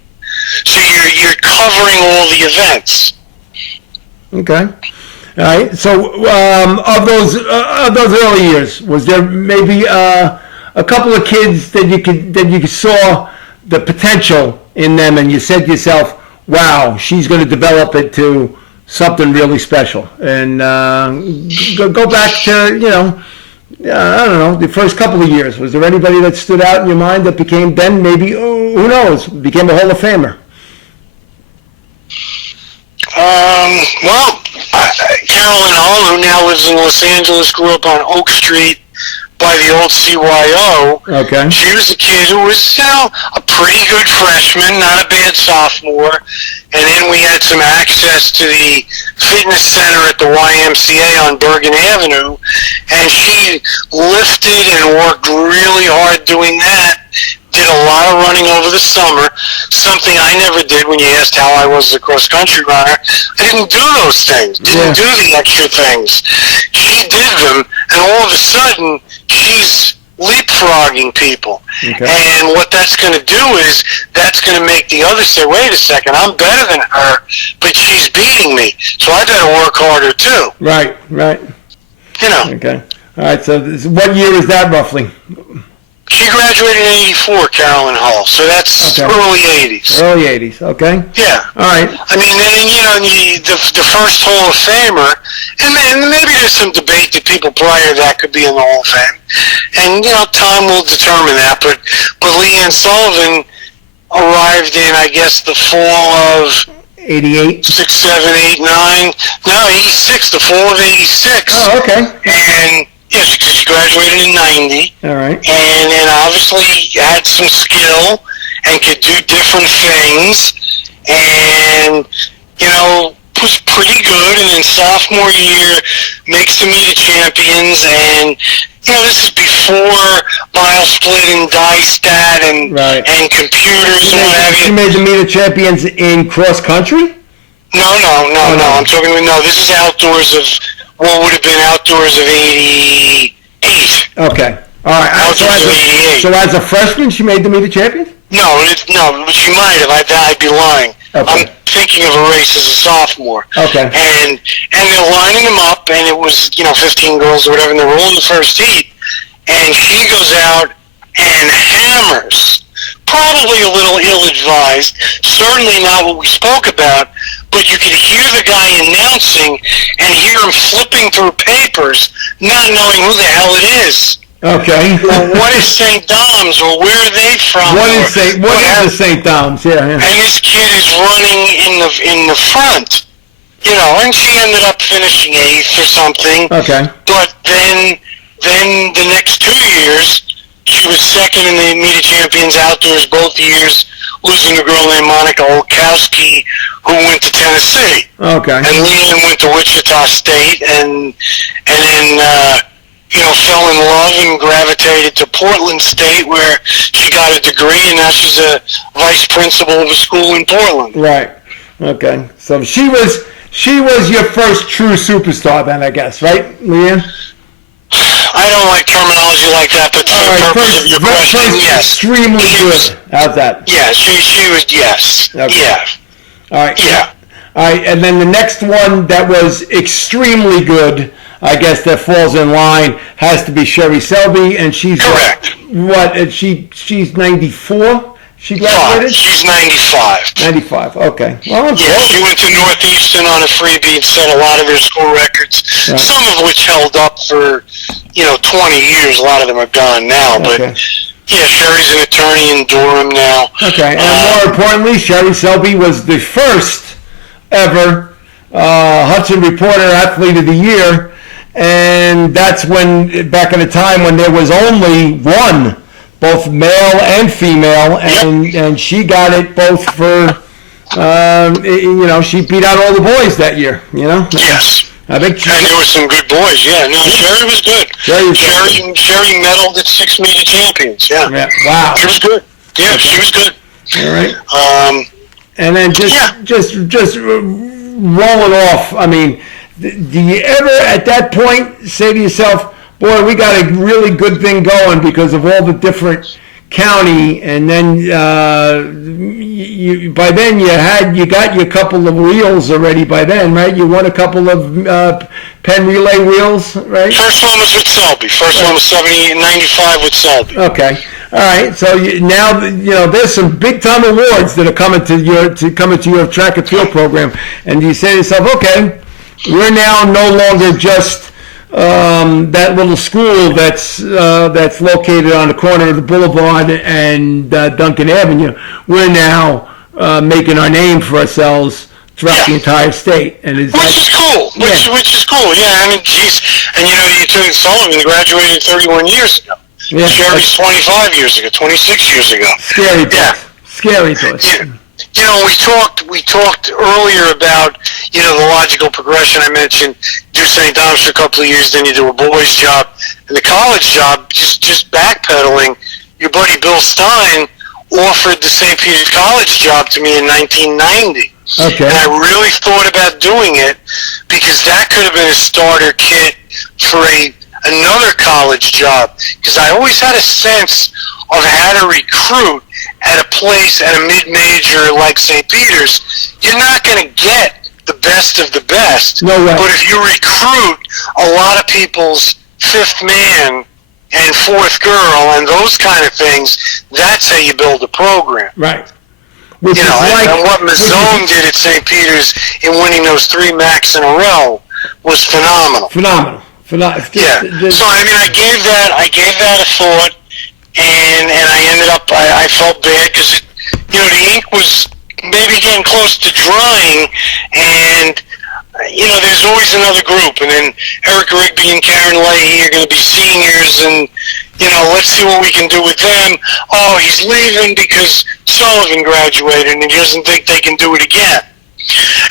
So you're covering all the events. Okay. All right. So of those early years, was there maybe a couple of kids that you saw the potential in them, and you said to yourself, wow, she's going to develop it to something really special? And go back to, I don't know, the first couple of years. Was there anybody that stood out in your mind that became then maybe, who knows, became a Hall of Famer? Carolyn Hull, who now lives in Los Angeles, grew up on Oak Street by the old CYO. Okay. She was a kid who was, a pretty good freshman, not a bad sophomore. And then we had some access to the fitness center at the YMCA on Bergen Avenue. And she lifted and worked really hard doing that. Did a lot of running over the summer, something I never did when you asked how I was as a cross-country runner. I didn't do those things, didn't do the extra things. She did them, and all of a sudden, she's leapfrogging people. Okay. And what that's going to do is, that's going to make the others say, wait a second, I'm better than her, but she's beating me, so I better work harder too. Right. Okay. All right, so what year is that roughly? She graduated in '84, Carolyn Hull, so that's early '80s. Early '80s, okay. Yeah. All right. I mean, then the first Hall of Famer, and then maybe there's some debate that people prior to that could be in the Hall of Fame, and time will determine that. But Leanne Sullivan arrived in, I guess, the fall of '88, 6, 7, 8, 9. No, '86, the fall of '86. Oh, okay. And yes, because she graduated in '90. All right. And obviously had some skill and could do different things, and was pretty good. And then sophomore year makes the Meet of Champions, and this is before Mile Split and Die Stat and computers and what have you. She made the Meet of Champions in cross country? No. I'm talking about this is outdoors of what would have been outdoors of '88. Okay. All right. So as a freshman, she made the Meet of Champions? No, she might have. I'd be lying. Okay. I'm thinking of a race as a sophomore. Okay. And they're lining them up, and it was 15 girls or whatever, and they're all in the first heat, and she goes out and hammers. Probably a little ill-advised. Certainly not what we spoke about. But you could hear the guy announcing and hear him flipping through papers, not knowing who the hell it is. Okay. Well, what is St. Dom's, or where are they from? What is the St. Dom's? Yeah. And this kid is running in the front, and she ended up finishing 8th or something. Okay. But then the next 2 years, she was second in the Meet of Champions outdoors both years, losing to a girl named Monica Olkowski, who went to Tennessee. Okay. And Leanne went to Wichita State, and then fell in love and gravitated to Portland State, where she got a degree, and now she's a vice principal of a school in Portland. Right. Okay. So she was your first true superstar then, I guess, right, Leanne? I don't like terminology like that, but for the purpose of your question, yes. Extremely good. How's that? Yeah, she was, yes. Okay. Yeah. All right. Yeah. All right, and then the next one that was extremely good, I guess that falls in line, has to be Sherry Selby, and she's correct. She's 94. She graduated. She's 95. 95. Okay. Well, she went to Northeastern on a freebie and set a lot of their school records. Right. Some of which held up for 20 years. A lot of them are gone now, but. Okay. Yeah, Sherry's an attorney in Durham now. Okay, and more importantly, Sherry Selby was the first ever Hudson Reporter Athlete of the Year, and that's when, back in a time when there was only one, both male and female, and she got it both for, she beat out all the boys that year, Yes. I think and there were some good boys, Sherry was good. Sherry medaled at 6 Meet of Champions, Yeah. Wow. She was good. Yeah, okay. She was good. All right. And then just roll it off. I mean, do you ever at that point say to yourself, boy, we got a really good thing going because of all the different county, and then by then you got your couple of wheels already by then, right? You won a couple of Penn Relay wheels, right? First one was with Selby. One was 95 with Selby. Okay. All right. So now there's some big time awards that are coming to your track and field program, and you say to yourself, okay, we're now no longer just that little school that's located on the corner of the Boulevard and Duncan Avenue. We're now making our name for ourselves throughout the entire state, and which is cool. Which is cool. Yeah, I mean, geez, and you took Sullivan graduated 31 years ago. Yeah, Sherry's 25 years ago, 26 years ago. Scary thought. Scary thought. We talked earlier about, the logical progression. I mentioned do St. Dom's for a couple of years, then you do a boys' job. And the college job, just backpedaling, your buddy Bill Stein offered the St. Peter's College job to me in 1990. Okay. And I really thought about doing it because that could have been a starter kit for another college job, because I always had a sense of how to recruit at a place, at a mid-major like St. Peter's. You're not going to get the best of the best. No way. But if you recruit a lot of people's fifth man and fourth girl and those kind of things, that's how you build a program. Right. And what Mazzone did at St. Peter's in winning those 3 MACs in a row was phenomenal. Phenomenal. Yeah. So I gave that a thought, and I ended up I felt bad because the ink was maybe getting close to drying, and there's always another group, and then Eric Rigby and Karen Leahy are going to be seniors, and let's see what we can do with them. Oh, he's leaving because Sullivan graduated, and he doesn't think they can do it again.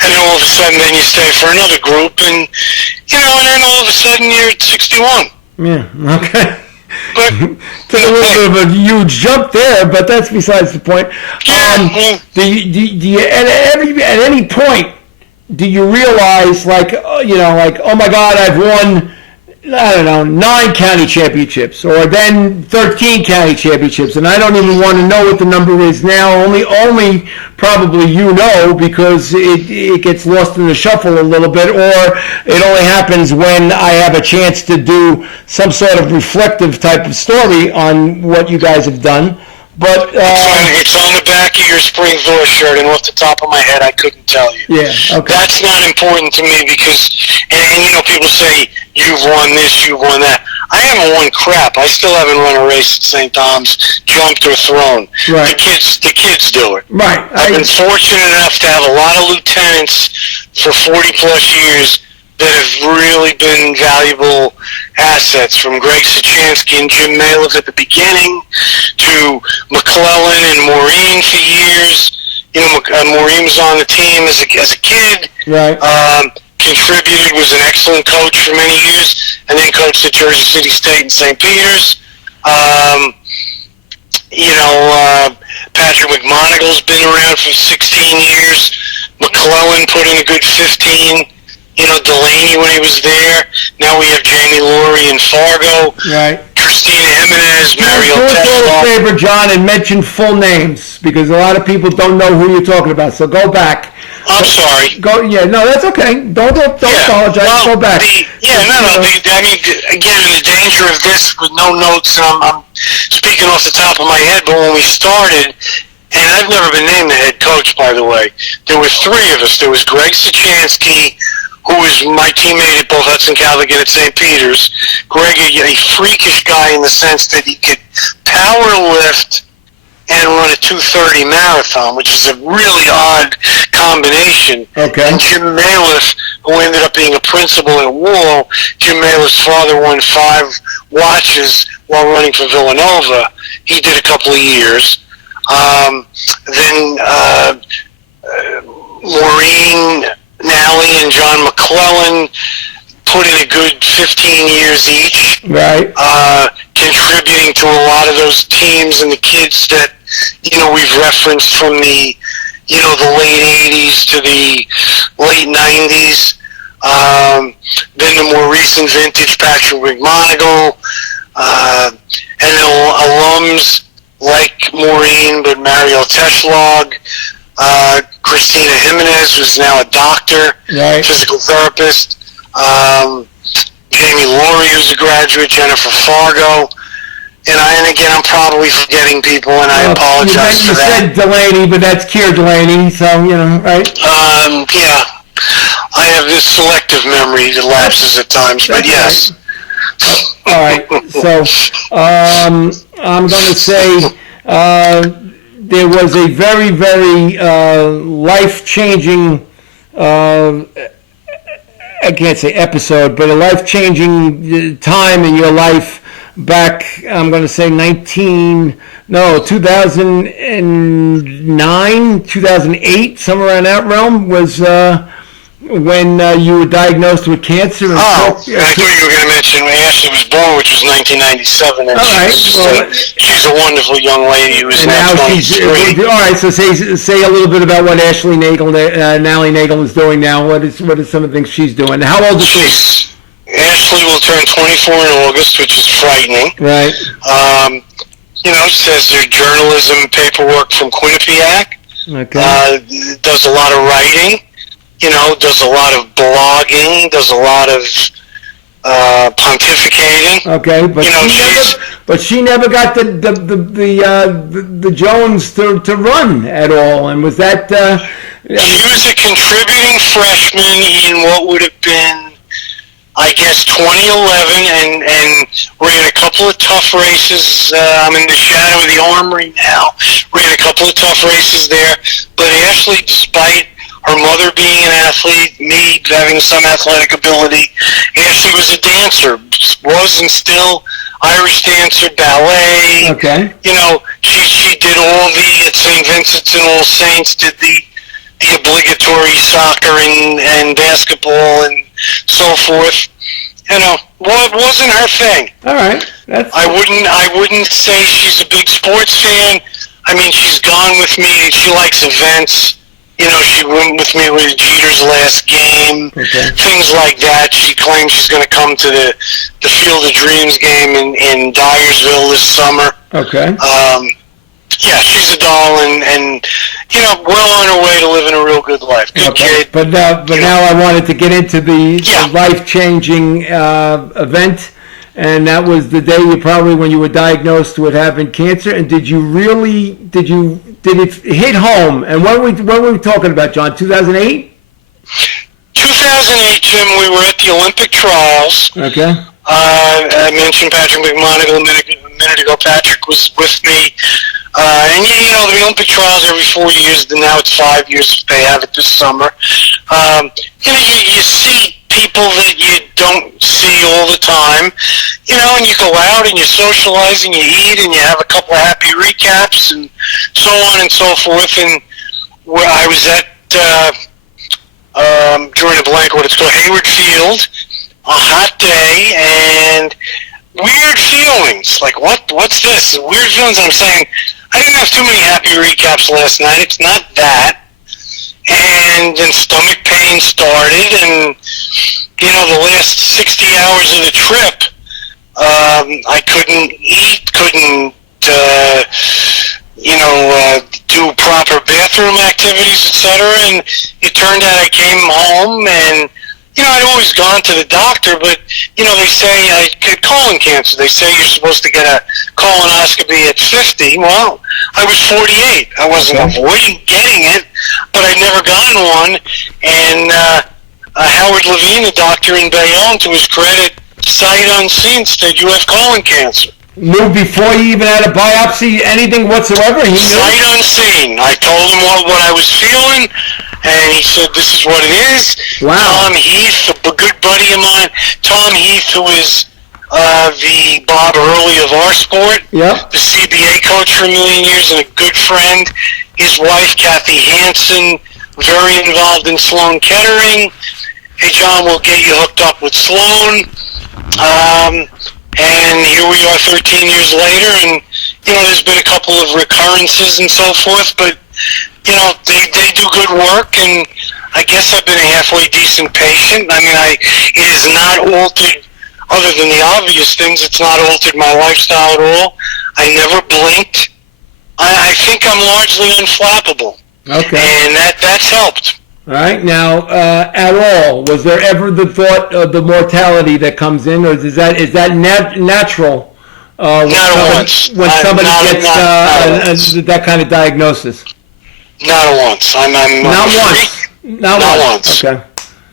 And then all of a sudden, then you stay for another group, and and then all of a sudden you're at 61. Yeah. Okay. But it's a little bit of a huge jump there, but that's besides the point. Yeah. Do you at any point do you realize, oh my God, I've won, 9 county championships, or then 13 county championships, and I don't even want to know what the number is now. Only probably because it gets lost in the shuffle a little bit, or it only happens when I have a chance to do some sort of reflective type of story on what you guys have done. But it's on the back of your spring Thor shirt, and off the top of my head, I couldn't tell you. Yeah, okay. That's not important to me because, and people say, you've won this, you've won that. I haven't won crap. I still haven't run a race at St. Tom's, jumped or thrown. Right. The kids do it. Right. I've been fortunate enough to have a lot of lieutenants for 40-plus years that have really been valuable assets, from Greg Sachansky and Jim Maliff at the beginning to McClellan and Maureen for years. Maureen was on the team as a kid. Right. Contributed, was an excellent coach for many years, and then coached at Jersey City State and St. Peter's. Patrick McMonigal's been around for 16 years. McClellan put in a good 15. Delaney when he was there. Now we have Jamie Laurie in Fargo. Right. Christina Jimenez, Mario Do us Tesla. a favor, John, and mention full names, because a lot of people don't know who you're talking about. So go back. I'm sorry. That's okay. Don't apologize. Well, go back. Again, in the danger of this with no notes, I'm speaking off the top of my head, but when we started, and I've never been named the head coach, by the way, there were 3 of us. There was Greg Sachansky, who was my teammate at both Hudson Catholic and at St. Peter's. Greg, a freakish guy in the sense that he could power lift and run a 2:30 marathon, which is a really odd combination. Okay. And Jim Maliff, who ended up being a principal at Wall, Jim Maliff's father won 5 watches while running for Villanova. He did a couple of years. Then Maureen Nally and John McClellan put in a good 15 years each. Right. Contributing to a lot of those teams and the kids that, we've referenced from the, the late 80s to the late 90s. Then the more recent vintage, Patrick McMonigal, and then alums like Maureen, but Mario Teschlog, Christina Jimenez, who's now a doctor, right. Physical therapist, Jamie Laurie, who's a graduate, Jennifer Fargo, and again, I'm probably forgetting people, and I apologize for that. You said Delaney, but that's Keir Delaney, so, right? Yeah. I have this selective memory that lapses at times, but yes. Right. All right, so I'm going to say there was a very, very life-changing, I can't say episode, but a life-changing time in your life back, I'm going to say 2009, 2008, somewhere around that realm, was when you were diagnosed with cancer. I thought you were going to mention when Ashley was born, which was 1997. And she's a wonderful young lady who is now 23. All right, so say a little bit about what Ashley Nagel, Nally Nagel is doing now. What are some of the things she's doing? How old is she? Ashley will turn 24 in August, which is frightening. Right. Says their journalism paperwork from Quinnipiac. Okay. Does a lot of writing. Does a lot of blogging. Does a lot of pontificating. Okay, but she never got the Jones to run at all, and was that? She was a contributing freshman in what would have been, I guess, 2011, and ran a couple of tough races. I'm in the shadow of the Armory now. Ran a couple of tough races there, but Ashley, despite her mother being an athlete, me having some athletic ability, Ashley was a dancer, was and still Irish dancer, ballet. Okay. She did all at St. Vincent's and All Saints, did the obligatory soccer and basketball and so forth. Well, it wasn't her thing. All right. I wouldn't say she's a big sports fan. I mean, she's gone with me. She likes events. She went with me with Jeter's last game, things like that. She claims she's going to come to the Field of Dreams game in Dyersville this summer. Okay. Yeah, she's a doll, and well on her way to living a real good life. Good kid. But now I wanted to get into the life-changing event, and that was the day when you were diagnosed with having cancer. And did it hit home? And what were we talking about, John? 2008? 2008, Jim. We were at the Olympic trials. Okay. I mentioned Patrick McMonagle a minute ago. Patrick was with me. And the Olympic trials every 4 years, and now it's 5 years if they have it this summer. You see people that you don't see all the time, and you go out and you socialize and you eat and you have a couple of happy recaps and so on and so forth. And where I was at, drawing a blank, what it's called, Hayward Field, a hot day, and weird feelings. Like, what's this? Weird feelings. I'm saying, I didn't have too many happy recaps last night. It's not that. And then stomach pain started, and, the last 60 hours of the trip, I couldn't eat, couldn't, do proper bathroom activities, etc. And it turned out I came home, and, I'd always gone to the doctor, but, they say I get colon cancer. They say you're supposed to get a colonoscopy at 50. Well, I was 48. I wasn't avoiding getting it, but I'd never gotten one. And Howard Levine, the doctor in Bayonne, to his credit, sight unseen, said you have colon cancer. Knew before you even had a biopsy, anything whatsoever? He knew? Sight unseen. I told him what I was feeling, and he said, this is what it is. Wow. Tom Heath, a good buddy of mine, Tom Heath, who is the Bob Early of our sport, the CBA coach for a million years and a good friend. His wife, Kathy Hansen, very involved in Sloan Kettering. Hey, John, we'll get you hooked up with Sloan. And here we are 13 years later, and, there's been a couple of recurrences and so forth, but, they do good work, and I guess I've been a halfway decent patient. I mean, it has not altered, other than the obvious things, it's not altered my lifestyle at all. I never blinked. I think I'm largely unflappable. Okay. And that's helped. All right. Now, at all, was there ever the thought of the mortality that comes in, or is that natural? When somebody gets that kind of diagnosis. Not once. Not once. Okay.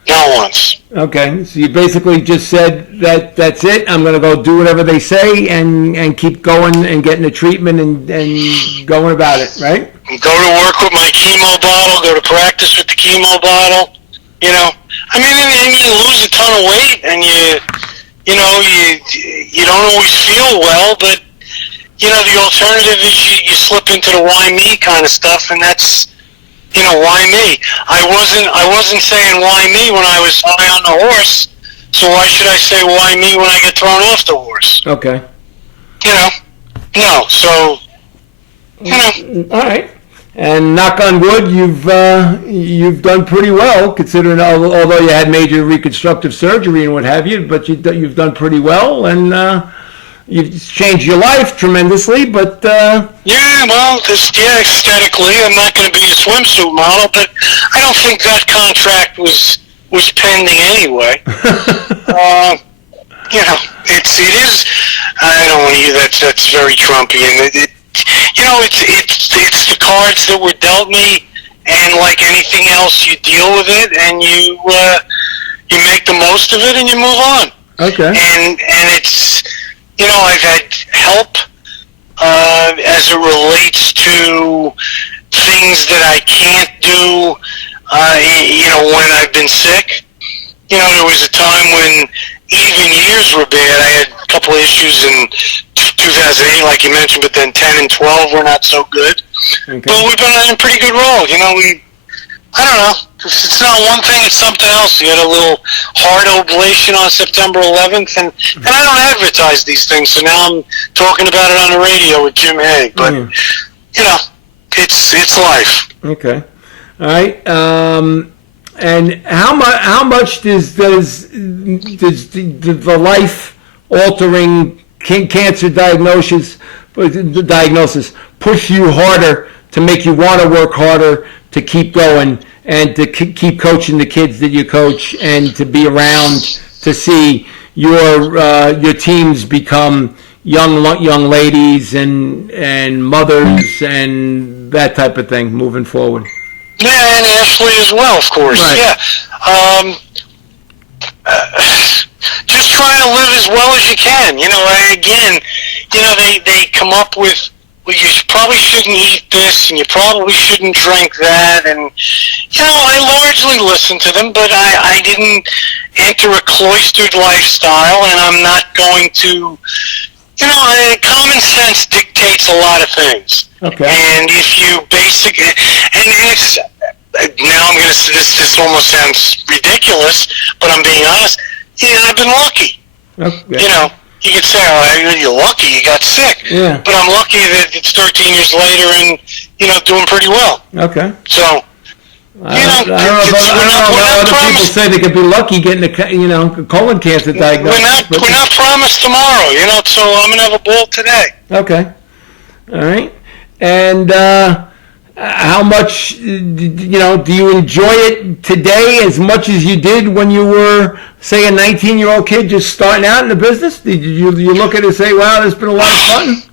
Not once. Okay. So you basically just said that's it. I'm going to go do whatever they say and keep going and getting the treatment and going about it, right? Go to work with my chemo bottle. Go to practice with the chemo bottle. I mean, and you lose a ton of weight, and you don't always feel well, but the alternative is you slip into the why me kind of stuff, and that's why me. I wasn't saying why me when I was high on the horse, so why should I say why me when I get thrown off the horse? Okay. No. So all right. And knock on wood, you've done pretty well, considering although you had major reconstructive surgery and what have you, but you've done pretty well, and you've changed your life tremendously. But aesthetically, I'm not going to be a swimsuit model, but I don't think that contract was pending anyway. you know, it is. I don't want to use that. That's very Trumpy, and it's the cards that were dealt me, and like anything else, you deal with it, and you make the most of it, and you move on. Okay. And it's, I've had help as it relates to things that I can't do. When I've been sick. There was a time when even years were bad. I had a couple of issues in 2008, like you mentioned, but then 10 and 12 were not so good. Okay. But we've been on a pretty good roll. I don't know. It's not one thing, it's something else. You had a little heart oblation on September 11th, and I don't advertise these things, so now I'm talking about it on the radio with Jim Haig. But, it's life. Okay. All right. And how much does the life-altering cancer diagnosis push you harder to make you want to work harder, to keep going, and to keep coaching the kids that you coach, and to be around to see your teams become young ladies and mothers and that type of thing moving forward? Yeah, and Ashley as well, of course. Right. Yeah. Just trying to live as well as you can. They come up with, well, you probably shouldn't eat this, and you probably shouldn't drink that, and, I largely listen to them, but I didn't enter a cloistered lifestyle, and I'm not going to, common sense dictates a lot of things. Okay. And if you basically, and it's, now I'm going to say this almost sounds ridiculous, but I'm being honest, I've been lucky. Okay. You could say, oh, you're lucky you got sick. Yeah. But I'm lucky that it's 13 years later and, doing pretty well. Okay. So, I don't know other people say they could be lucky getting a colon cancer diagnosis. We're not promised tomorrow, so I'm going to have a ball today. Okay. All right. And how much, do you enjoy it today as much as you did when you were, say, a 19-year-old kid just starting out in the business? Did you look at it and say, wow, there's been a lot of fun?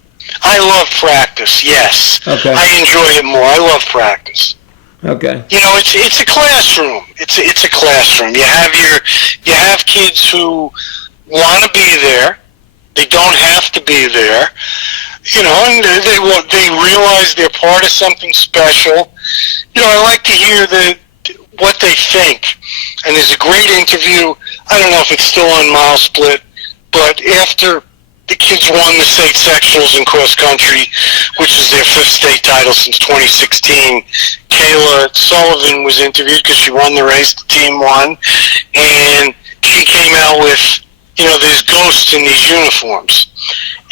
I love practice, yes. Okay. I enjoy it more. I love practice. Okay. It's a classroom. It's a classroom. You have kids who want to be there. They don't have to be there. And they realize they're part of something special. I like to hear what they think. And there's a great interview. I don't know if it's still on Mile Split, but after the kids won the state sectionals in cross country, which is their 5th state title since 2016, Kayla Sullivan was interviewed because she won the race. The team won, and she came out with, there's ghosts in these uniforms,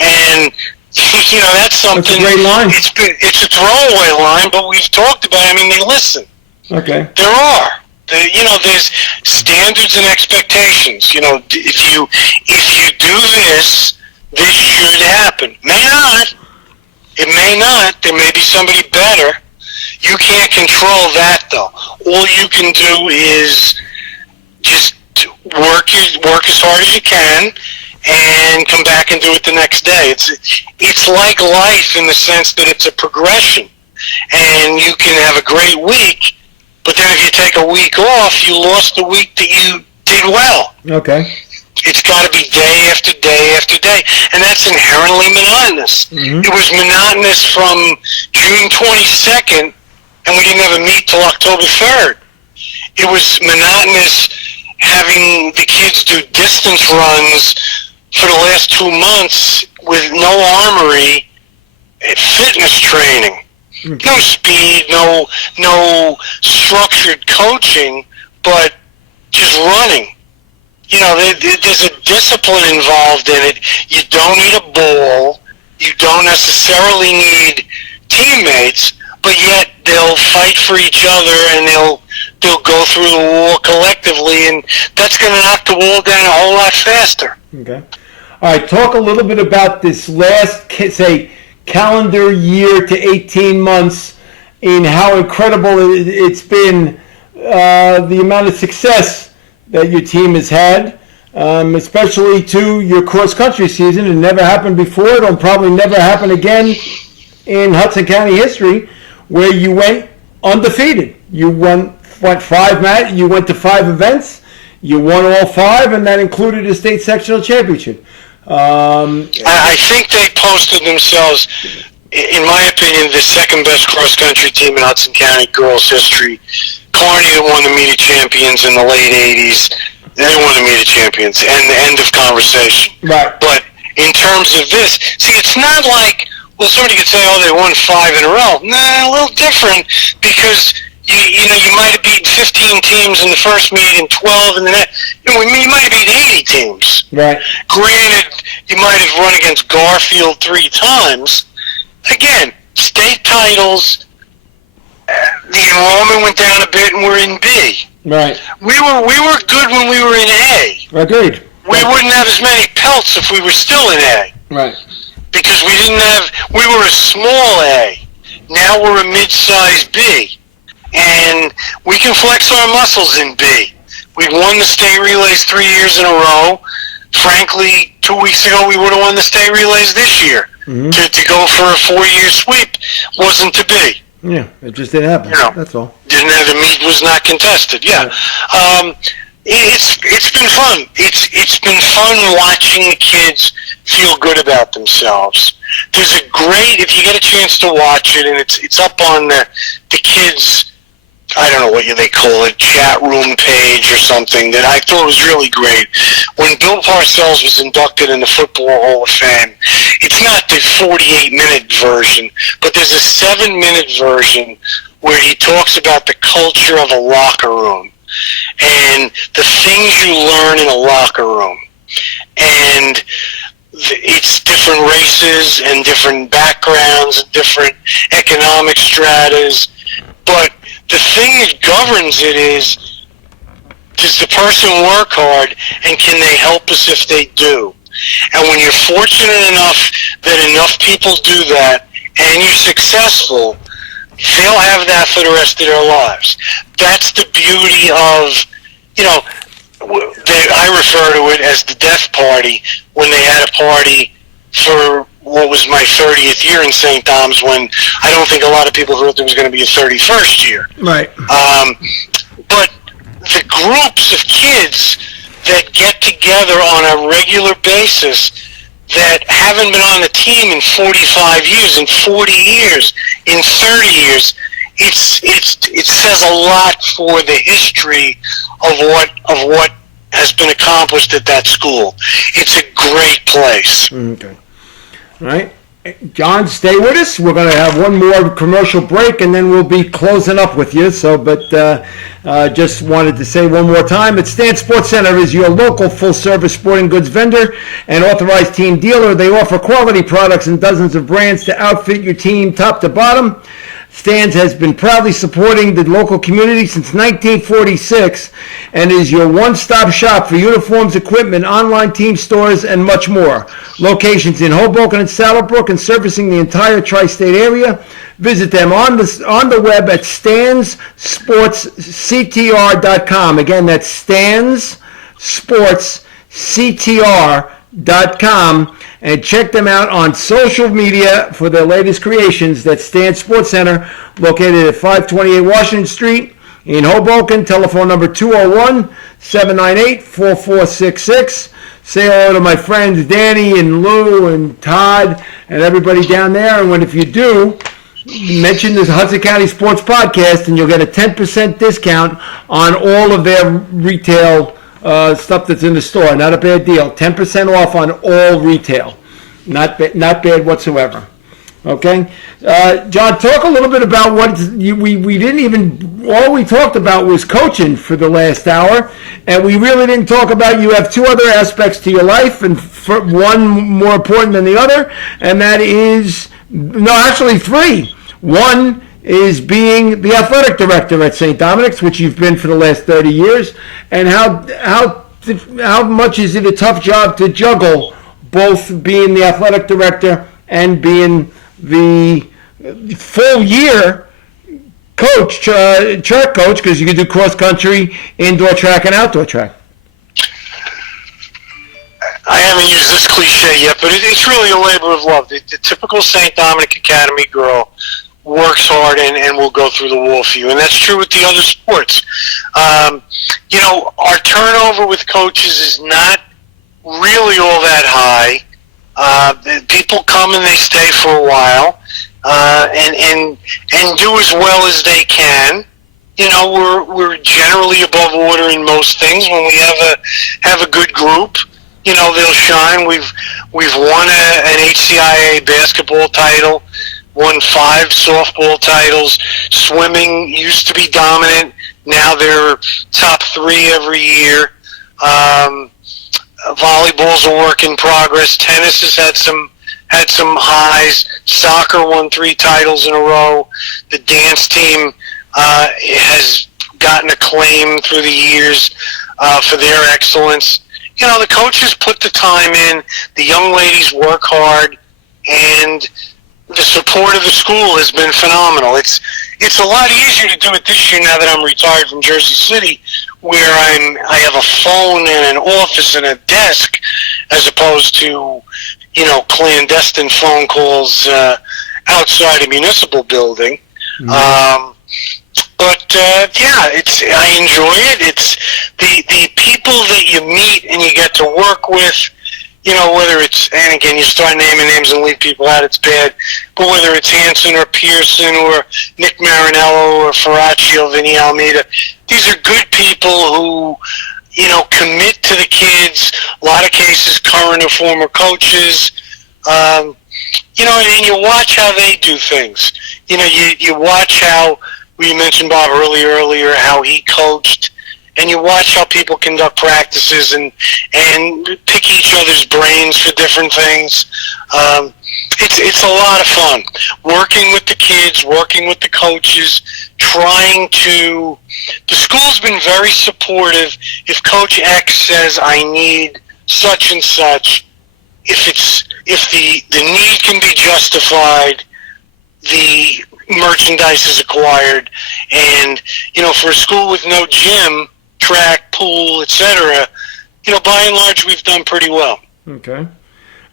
and that's something. That's a great line. It's a throwaway line, but we've talked about it. I mean, they listen. Okay. There are. There's standards and expectations. If you do this should happen. May not. It may not. There may be somebody better. You can't control that, though. All you can do is just work as hard as you can and come back and do it the next day. It's like life in the sense that it's a progression, and you can have a great week, but then if you take a week off, you lost the week that you did well. Okay. It's got to be day after day after day, and that's inherently monotonous. Mm-hmm. It was monotonous from June 22nd, and we didn't have a meet till October 3rd. It was monotonous having the kids do distance runs for the last 2 months with no armory, fitness training, no speed, no structured coaching, but just running. There's a discipline involved in it. You don't need a ball. You don't necessarily need teammates, but yet they'll fight for each other and they'll go through the wall collectively, and that's going to knock the wall down a whole lot faster. Okay. All right, talk a little bit about this last, say, calendar year to 18 months in how incredible it's been, the amount of success that your team has had. especially to your cross-country season. It never happened before. It'll probably never happen again in Hudson County history, where you went undefeated. You went to 5 events. You won all 5, and that included a state sectional championship. I think they posted themselves, in my opinion, the second best cross-country team in Hudson County girls history. Kearney that won the Meet of Champions in the late 80s. They won the Meet of Champions, and the end of conversation. Right. But in terms of this, see, it's not like, well, somebody could say, oh, they won 5 in a row. Nah, a little different, because you might have beaten 15 teams in the first meet and 12 in the next. You might have beaten 80 teams. Right. Granted, you might have run against Garfield 3 times. Again, state titles. The enrollment went down a bit, and we're in B. Right. We were good when we were in A. Agreed. We wouldn't have as many pelts if we were still in A. Right. Because we were a small A. Now we're a mid-sized B. And we can flex our muscles in B. We won the state relays 3 years in a row. Frankly, 2 weeks ago we would have won the state relays this year. Mm-hmm. To go for a 4-year sweep wasn't to be. Yeah, it just didn't happen. That's all. Didn't have, the meet was not contested. Yeah. It's been fun. It's been fun watching the kids feel good about themselves. There's a great, if you get a chance to watch it, and it's up on the kids', I don't know what they call it, chat room page or something, that I thought was really great. When Bill Parcells was inducted in the Football Hall of Fame, it's not the 48-minute version, but there's a 7-minute version where he talks about the culture of a locker room and the things you learn in a locker room. And it's different races and different backgrounds and different economic stratas, but the thing that governs it is, does the person work hard, and can they help us if they do? And when you're fortunate enough that enough people do that, and you're successful, they'll have that for the rest of their lives. That's the beauty of, I refer to it as the death party, when they had a party for what was my 30th year in St. Thomas, when I don't think a lot of people thought there was going to be a 31st year. Right. But the groups of kids that get together on a regular basis that haven't been on the team in 45 years, in 40 years, in 30 years, it says a lot for the history of what has been accomplished at that school. It's a great place. Okay. All right. John, stay with us. We're going to have one more commercial break, and then we'll be closing up with you. Just wanted to say one more time that Stan Sports Center is your local full-service sporting goods vendor and authorized team dealer. They offer quality products and dozens of brands to outfit your team top to bottom. Stan's has been proudly supporting the local community since 1946 and is your one-stop shop for uniforms, equipment, online team stores, and much more. Locations in Hoboken and Saddlebrook and servicing the entire tri-state area. Visit them on the web at stansportsctr.com. Again, that's stansportsctr.com. And check them out on social media for their latest creations. That's Stan Sports Center, located at 528 Washington Street in Hoboken. Telephone number 201-798-4466. Say hello to my friends Danny and Lou and Todd and everybody down there. And if you do, mention this Hudson County Sports Podcast, and you'll get a 10% discount on all of their retail stuff that's in the store. Not a bad deal. 10% off on all retail. Not bad whatsoever. Okay, John, talk a little bit about what we didn't even. All we talked about was coaching for the last hour, and we really didn't talk about. You have two other aspects to your life, and one more important than the other, and that is actually three. One is being the athletic director at St. Dominic's, which you've been for the last 30 years, and how much is it a tough job to juggle both being the athletic director and being the full year coach, track coach, because you can do cross country, indoor track, and outdoor track. I haven't used this cliche yet, but it's really a labor of love. The typical St. Dominic Academy girl works hard and will go through the wall for you, and that's true with the other sports. Our turnover with coaches is not really all that high. People come and they stay for a while, and do as well as they can. We're generally above order in most things. When we have a good group, they'll shine. We've won an HCIA basketball title, won 5 softball titles. Swimming used to be dominant. Now they're top 3 every year. Volleyball's a work in progress. Tennis has had some highs. Soccer won 3 titles in a row. The dance team has gotten acclaim through the years for their excellence. The coaches put the time in. The young ladies work hard, and the support of the school has been phenomenal. It's a lot easier to do it this year now that I'm retired from Jersey City, where I have a phone and an office and a desk, as opposed to clandestine phone calls outside a municipal building. Mm-hmm. I enjoy it. It's the people that you meet and you get to work with. Whether it's, and again, you start naming names and leave people out, it's bad. But whether it's Hanson or Pearson or Nick Marinello or Ferraccio, Vinny Almeida, these are good people who, commit to the kids. A lot of cases, current or former coaches. And you watch how they do things. You watch how, we mentioned Bob earlier, how he coached. And you watch how people conduct practices and pick each other's brains for different things. It's a lot of fun. Working with the kids, working with the coaches, the school's been very supportive. If Coach X says, I need such and such, if the need can be justified, the merchandise is acquired. And, for a school with no gym, track, pool, etc., by and large, we've done pretty well. Okay.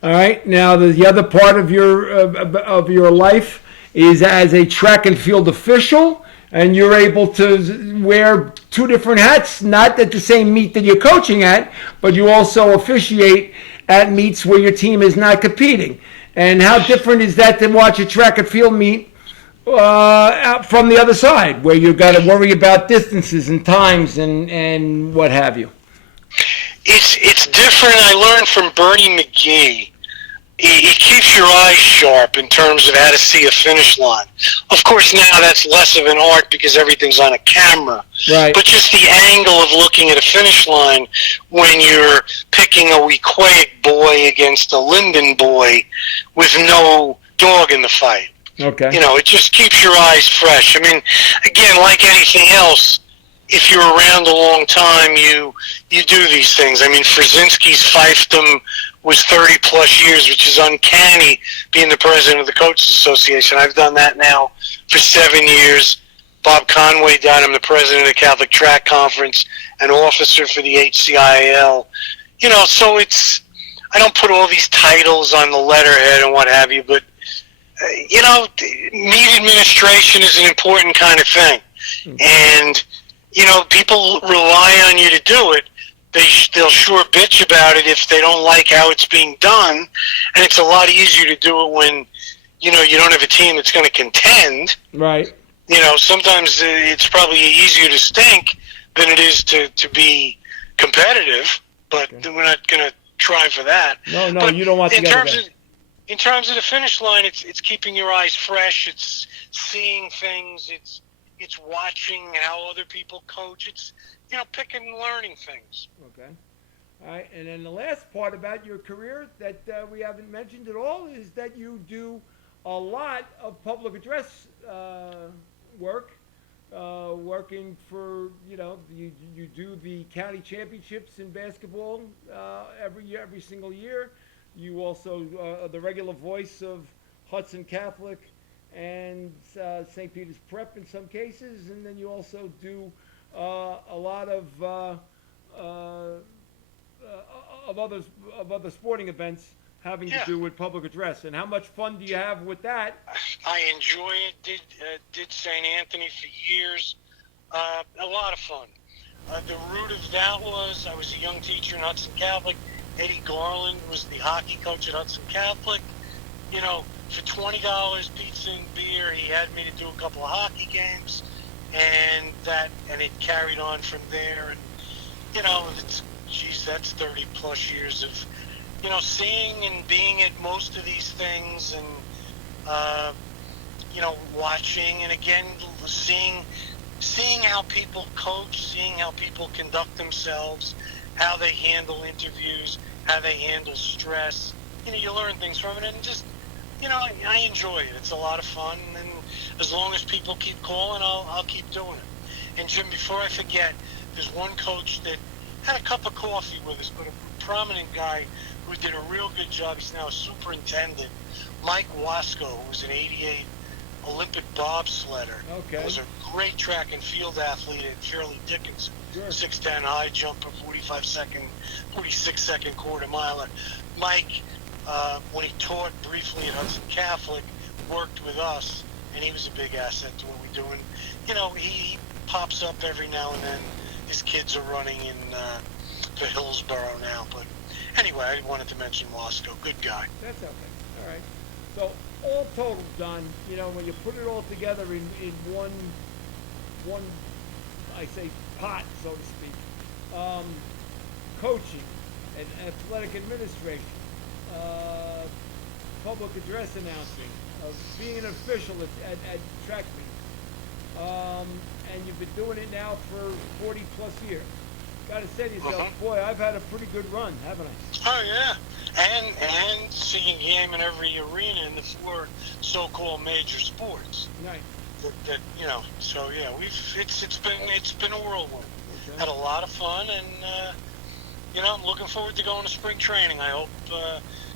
All right. Now, the other part of your life is as a track and field official, and you're able to wear 2 different hats, not at the same meet that you're coaching at, but you also officiate at meets where your team is not competing. And how different is that to watch a track and field meet out from the other side, where you've got to worry about distances and times and what have you? It's different. I learned from Bernie McGee. It keeps your eyes sharp in terms of how to see a finish line. Of course, now that's less of an art because everything's on a camera. Right. But just the angle of looking at a finish line when you're picking a Wequahic boy against a Linden boy with no dog in the fight. Okay. It just keeps your eyes fresh. I mean, again, like anything else, if you're around a long time, you do these things. I mean, Frzinski's fiefdom was 30-plus years, which is uncanny, being the president of the Coaches Association. I've done that now for 7 years. Bob Conway done. I'm the president of the Catholic Track Conference, an officer for the HCIAL. So I don't put all these titles on the letterhead and what have you, but meet administration is an important kind of thing. And, people rely on you to do it. They'll sure bitch about it if they don't like how it's being done. And it's a lot easier to do it when, you don't have a team that's going to contend. Right. Sometimes it's probably easier to stink than it is to be competitive. But we're not going to try for that. No, but you don't want to get it. In terms of the finish line, it's keeping your eyes fresh. It's seeing things. It's watching how other people coach. It's picking and learning things. Okay. All right. And then the last part about your career that we haven't mentioned at all is that you do a lot of public address work. Working for you do the county championships in basketball every single year. You also are the regular voice of Hudson Catholic and St. Peter's Prep in some cases, and then you also do a lot of of other sporting events having to do with public address. And how much fun do you have with that? I enjoy it. Did St. Anthony for years. A lot of fun. The root of that was I was a young teacher in Hudson Catholic. Eddie Garland was the hockey coach at Hudson Catholic. You know, for $20 pizza and beer, he had me to do a couple of hockey games, and it carried on from there. And you know, that's 30 plus years of, you know, seeing and being at most of these things, and you know, watching, and again seeing how people coach, seeing how people conduct themselves, how they handle interviews, how they handle stress. You know, you learn things from it, and just, you know, I enjoy it. It's a lot of fun, and as long as people keep calling, I'll keep doing it. And Jim, before I forget, there's one coach that had a cup of coffee with us, but a prominent guy who did a real good job. He's now a superintendent, Mike Wasco, who was an '88 Olympic bobsledder. Okay. Was a great track and field athlete at Shirley Dickinson. Sure. 6'10" high jumper, 46-second quarter miler. Mike, when he taught briefly at Hudson Catholic, worked with us, and he was a big asset to what we do. And you know, he pops up every now and then. His kids are running in to Hillsborough now, but anyway, I wanted to mention Wasco. Good guy. That's okay. All right. So all total, John, you know, when you put it all together in one, I say, pot, so to speak, coaching and athletic administration, public address announcing, being an official at track meets, and you've been doing it now for 40 plus years. Got to say to yourself, boy, I've had a pretty good run, haven't I? Oh yeah, and seeing game in every arena in the four so-called major sports. Nice. That you know, so yeah, it's been a whirlwind. Okay. Had a lot of fun, and you know, I'm looking forward to going to spring training. I hope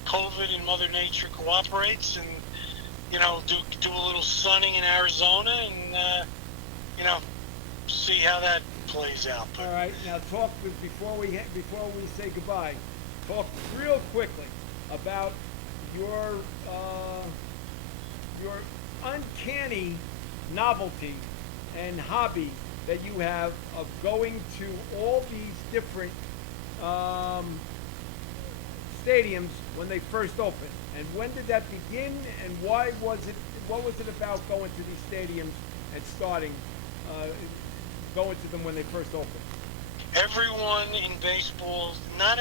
COVID and Mother Nature cooperates, and you know, do a little sunning in Arizona, and you know, see how that plays out. But all right, now talk before we say goodbye. Talk real quickly about your uncanny novelty and hobby that you have of going to all these different stadiums when they first opened. And when did that begin? And why was it? What was it about going to these stadiums and starting going to them when they first opened? everyone in baseball, I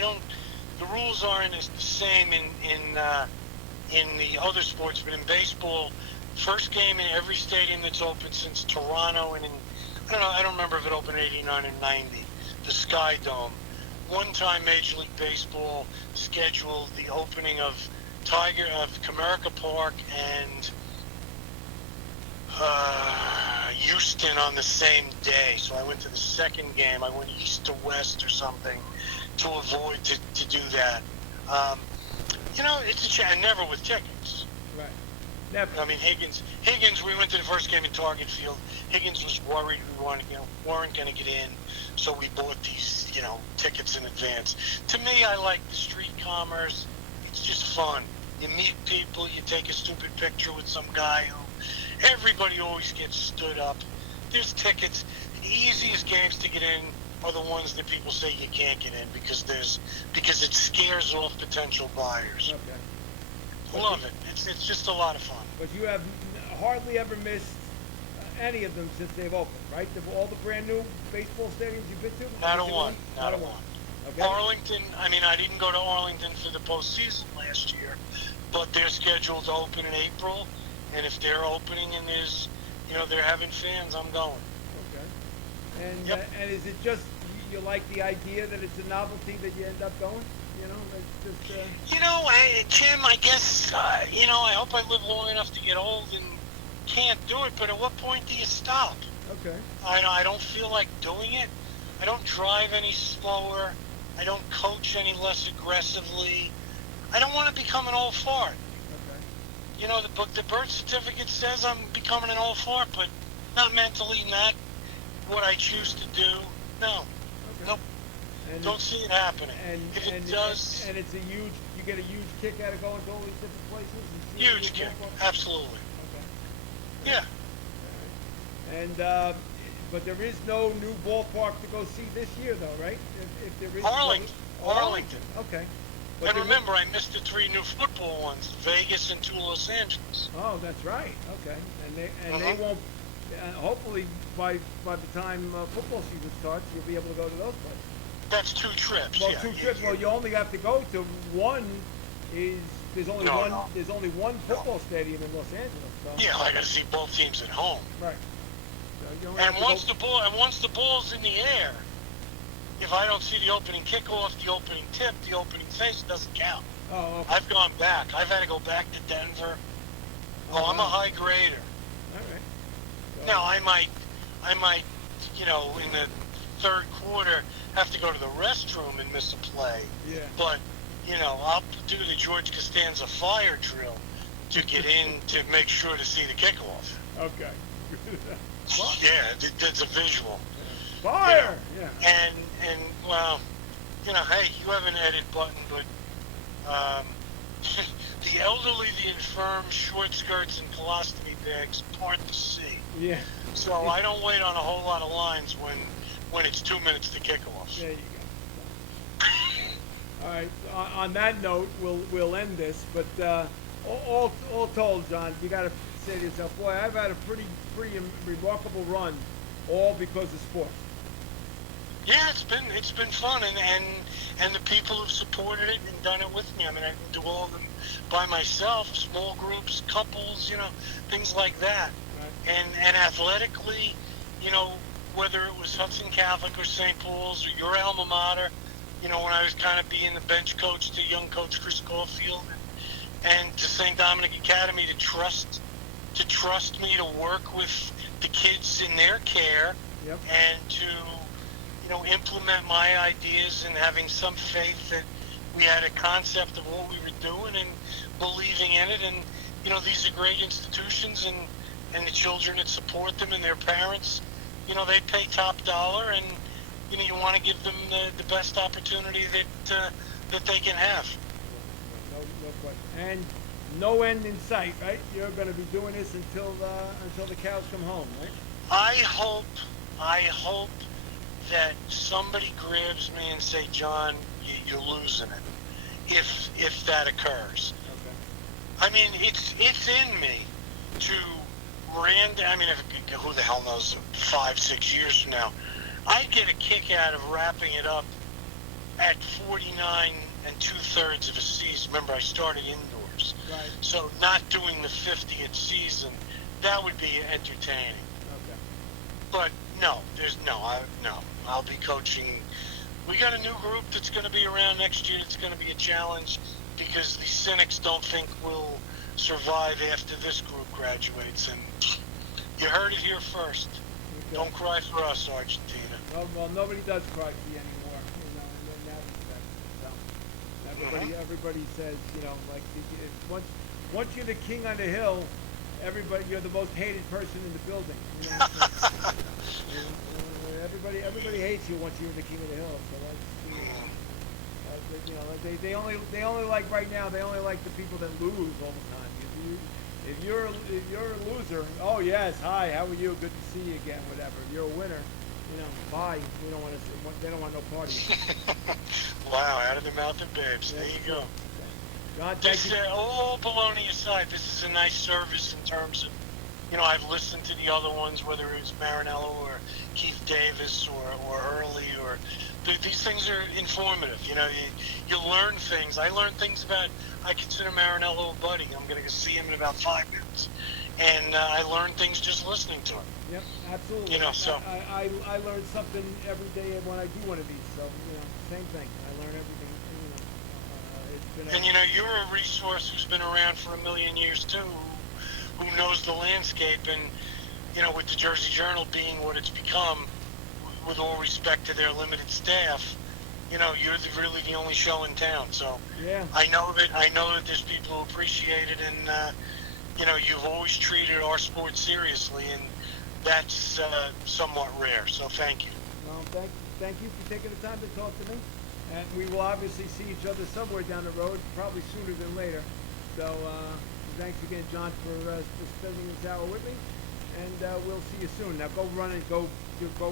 don't. The rules aren't as the same in the other sports, but in baseball, first game in every stadium that's open since Toronto, and I don't remember if it opened in '89 or '90, the Sky Dome. One time Major League Baseball scheduled the opening of Comerica Park and Houston on the same day. So I went to the second game. I went east to west or something to avoid to do that. It's a chance. Never with tickets. Right. Never. I mean, Higgins. We went to the first game in Target Field. Higgins was worried we weren't going to get in, so we bought these, tickets in advance. To me, I like the street commerce. It's just fun. You meet people. You take a stupid picture with some guy who everybody always gets stood up. There's tickets. The easiest games to get in are the ones that people say you can't get in because it scares off potential buyers. Okay. Love it. It's just a lot of fun. But you have hardly ever missed any of them since they've opened, right? All the brand new baseball stadiums you've been to? Not a one. Okay. Arlington, I didn't go to Arlington for the postseason last year, but they're scheduled to open in April, and if they're opening and they're having fans, I'm going. Okay. And Yep. And is it just you like the idea that it's a novelty that you end up going? It's just. Jim, I guess I hope I live long enough to get old and can't do it. But at what point do you stop? Okay. I don't feel like doing it. I don't drive any slower. I don't coach any less aggressively. I don't want to become an old fart. Okay. The birth certificate says I'm becoming an old fart, but not mentally, not what I choose to do. No. Okay. Nope. And Don't see it happening. And if it and, does, and it's you get a huge kick out of going to all these different places. And seeing huge your kick. ballpark? Absolutely. Okay. Yeah. And but there is no new ballpark to go see this year, though, right? If there is Arlington. Okay. And remember, I missed the 3 new football ones: Vegas and 2 Los Angeles. Oh, that's right. Okay. And they won't. Hopefully, by the time football season starts, you'll be able to go to those places. That's 2 trips. Well, yeah, 2 trips. Well, you only have to go to one. There's only one. No. There's only one football stadium in Los Angeles. So. Yeah, I got to see both teams at home. Right. So you only And have to once the ball's in the air, if I don't see the opening kickoff, the opening tip, the opening face, it doesn't count. Oh, okay. I've gone back. I've had to go back to Denver. I'm a high grader. All right. So, Now I might, in the 3rd quarter, have to go to the restroom and miss a play. Yeah. But, I'll do the George Costanza fire drill to get in to make sure to see the kickoff. Okay. Yeah, that's a visual. Fire! Yeah. And well, hey, you have an edit button, but the elderly, the infirm, short skirts, and colostomy bags part the sea. Yeah. So I don't wait on a whole lot of lines when it's 2 minutes to kickoff. There you go. All right. On that note, we'll end this. But all told, John, you got to say to yourself, boy, I've had a pretty remarkable run, all because of sports. Yeah, it's been fun, and the people who've supported it and done it with me. I mean, I can do all of them by myself, small groups, couples, things like that. Right. And athletically, whether it was Hudson Catholic or St. Paul's or your alma mater, when I was kind of being the bench coach to young coach Chris Caulfield, and to St. Dominic Academy to trust me to work with the kids in their care. Yep. And to implement my ideas and having some faith that we had a concept of what we were doing and believing in it. And, these are great institutions, and the children that support them and their parents, they pay top dollar, and, you want to give them the best opportunity that they can have. No question. And no end in sight, right? You're going to be doing this until the cows come home, right? I hope that somebody grabs me and say, John, you're losing it, if that occurs. Okay. I mean, it's in me to who the hell knows, 5-6 years from now, I'd get a kick out of wrapping it up at 49 2/3 of a season. Remember, I started indoors. Right. So not doing the 50th season, that would be entertaining. Okay. But no, I'll be coaching. We got a new group that's going to be around next year. It's going to be a challenge because the cynics don't think we'll survive after this group graduates. And you heard it here first. Okay. Don't cry for us, Argentina. Well, nobody does cry for you anymore, in that respect. So everybody says, like once you're the king on the hill, you're the most hated person in the building. Everybody hates you once you're the king of the hill. So they only like right now. They only like the people that lose all the time. If you're a loser, oh yes, hi, how are you? Good to see you again. Whatever. If you're a winner, bye. We don't want to. They don't want no party. Wow, out of the mouth of babes. There you go. John, all baloney aside, this is a nice service in terms of, I've listened to the other ones, whether it's Marinello or Keith Davis or Early, or these things are informative. You learn things. I learned things I consider Marinello a buddy. I'm going to go see him in about 5 minutes. And I learned things just listening to him. Yep, absolutely. So I learn something every day when I do one of these. So, same thing. I learn everything. And you're a resource who's been around for a million years too, who knows the landscape, and with the Jersey Journal being what it's become, with all respect to their limited staff, you're really the only show in town. So yeah. I know that there's people who appreciate it, and you've always treated our sport seriously, and that's somewhat rare. So thank you. Well, thank you for taking the time to talk to me. And we will obviously see each other somewhere down the road, probably sooner than later. So thanks again, John, for spending this hour with me. And we'll see you soon. Now go run and go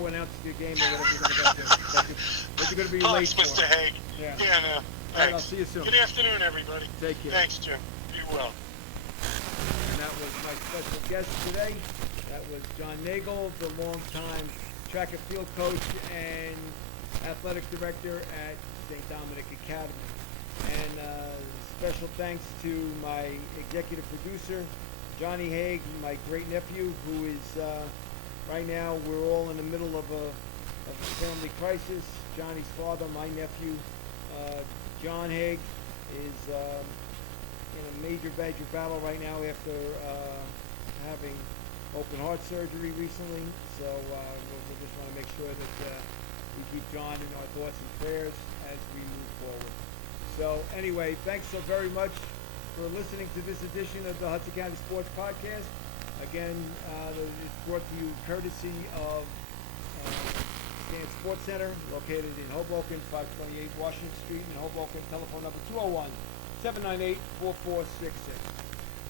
announce the game or whatever you're going to go to. What you're going to be late Thanks, for. Mr. Haig. Yeah. Yeah, no. All Thanks. right, I'll see you soon. Good afternoon, everybody. Take care. Thanks, Jim. Be well. And that was my special guest today. That was John Nagel, the longtime track and field coach and athletic director at St. Dominic Academy. And special thanks to my executive producer, Johnny Haig, my great nephew, who is right now we're all in the middle of a family crisis. Johnny's father, my nephew, John Haig, is in a major battle right now after having open heart surgery recently. So we just want to make sure that we keep John in our thoughts and prayers as we move forward. So anyway, thanks so very much for listening to this edition of the Hudson County Sports Podcast. Again, it's brought to you courtesy of Stan Sports Center, located in Hoboken, 528 Washington Street in Hoboken. Telephone number 201-798-4466.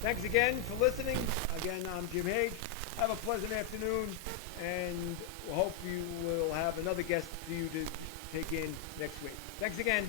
Thanks again for listening. Again, I'm Jim Haig. Have a pleasant afternoon, and we hope you will have another guest for you to take in next week. Thanks again.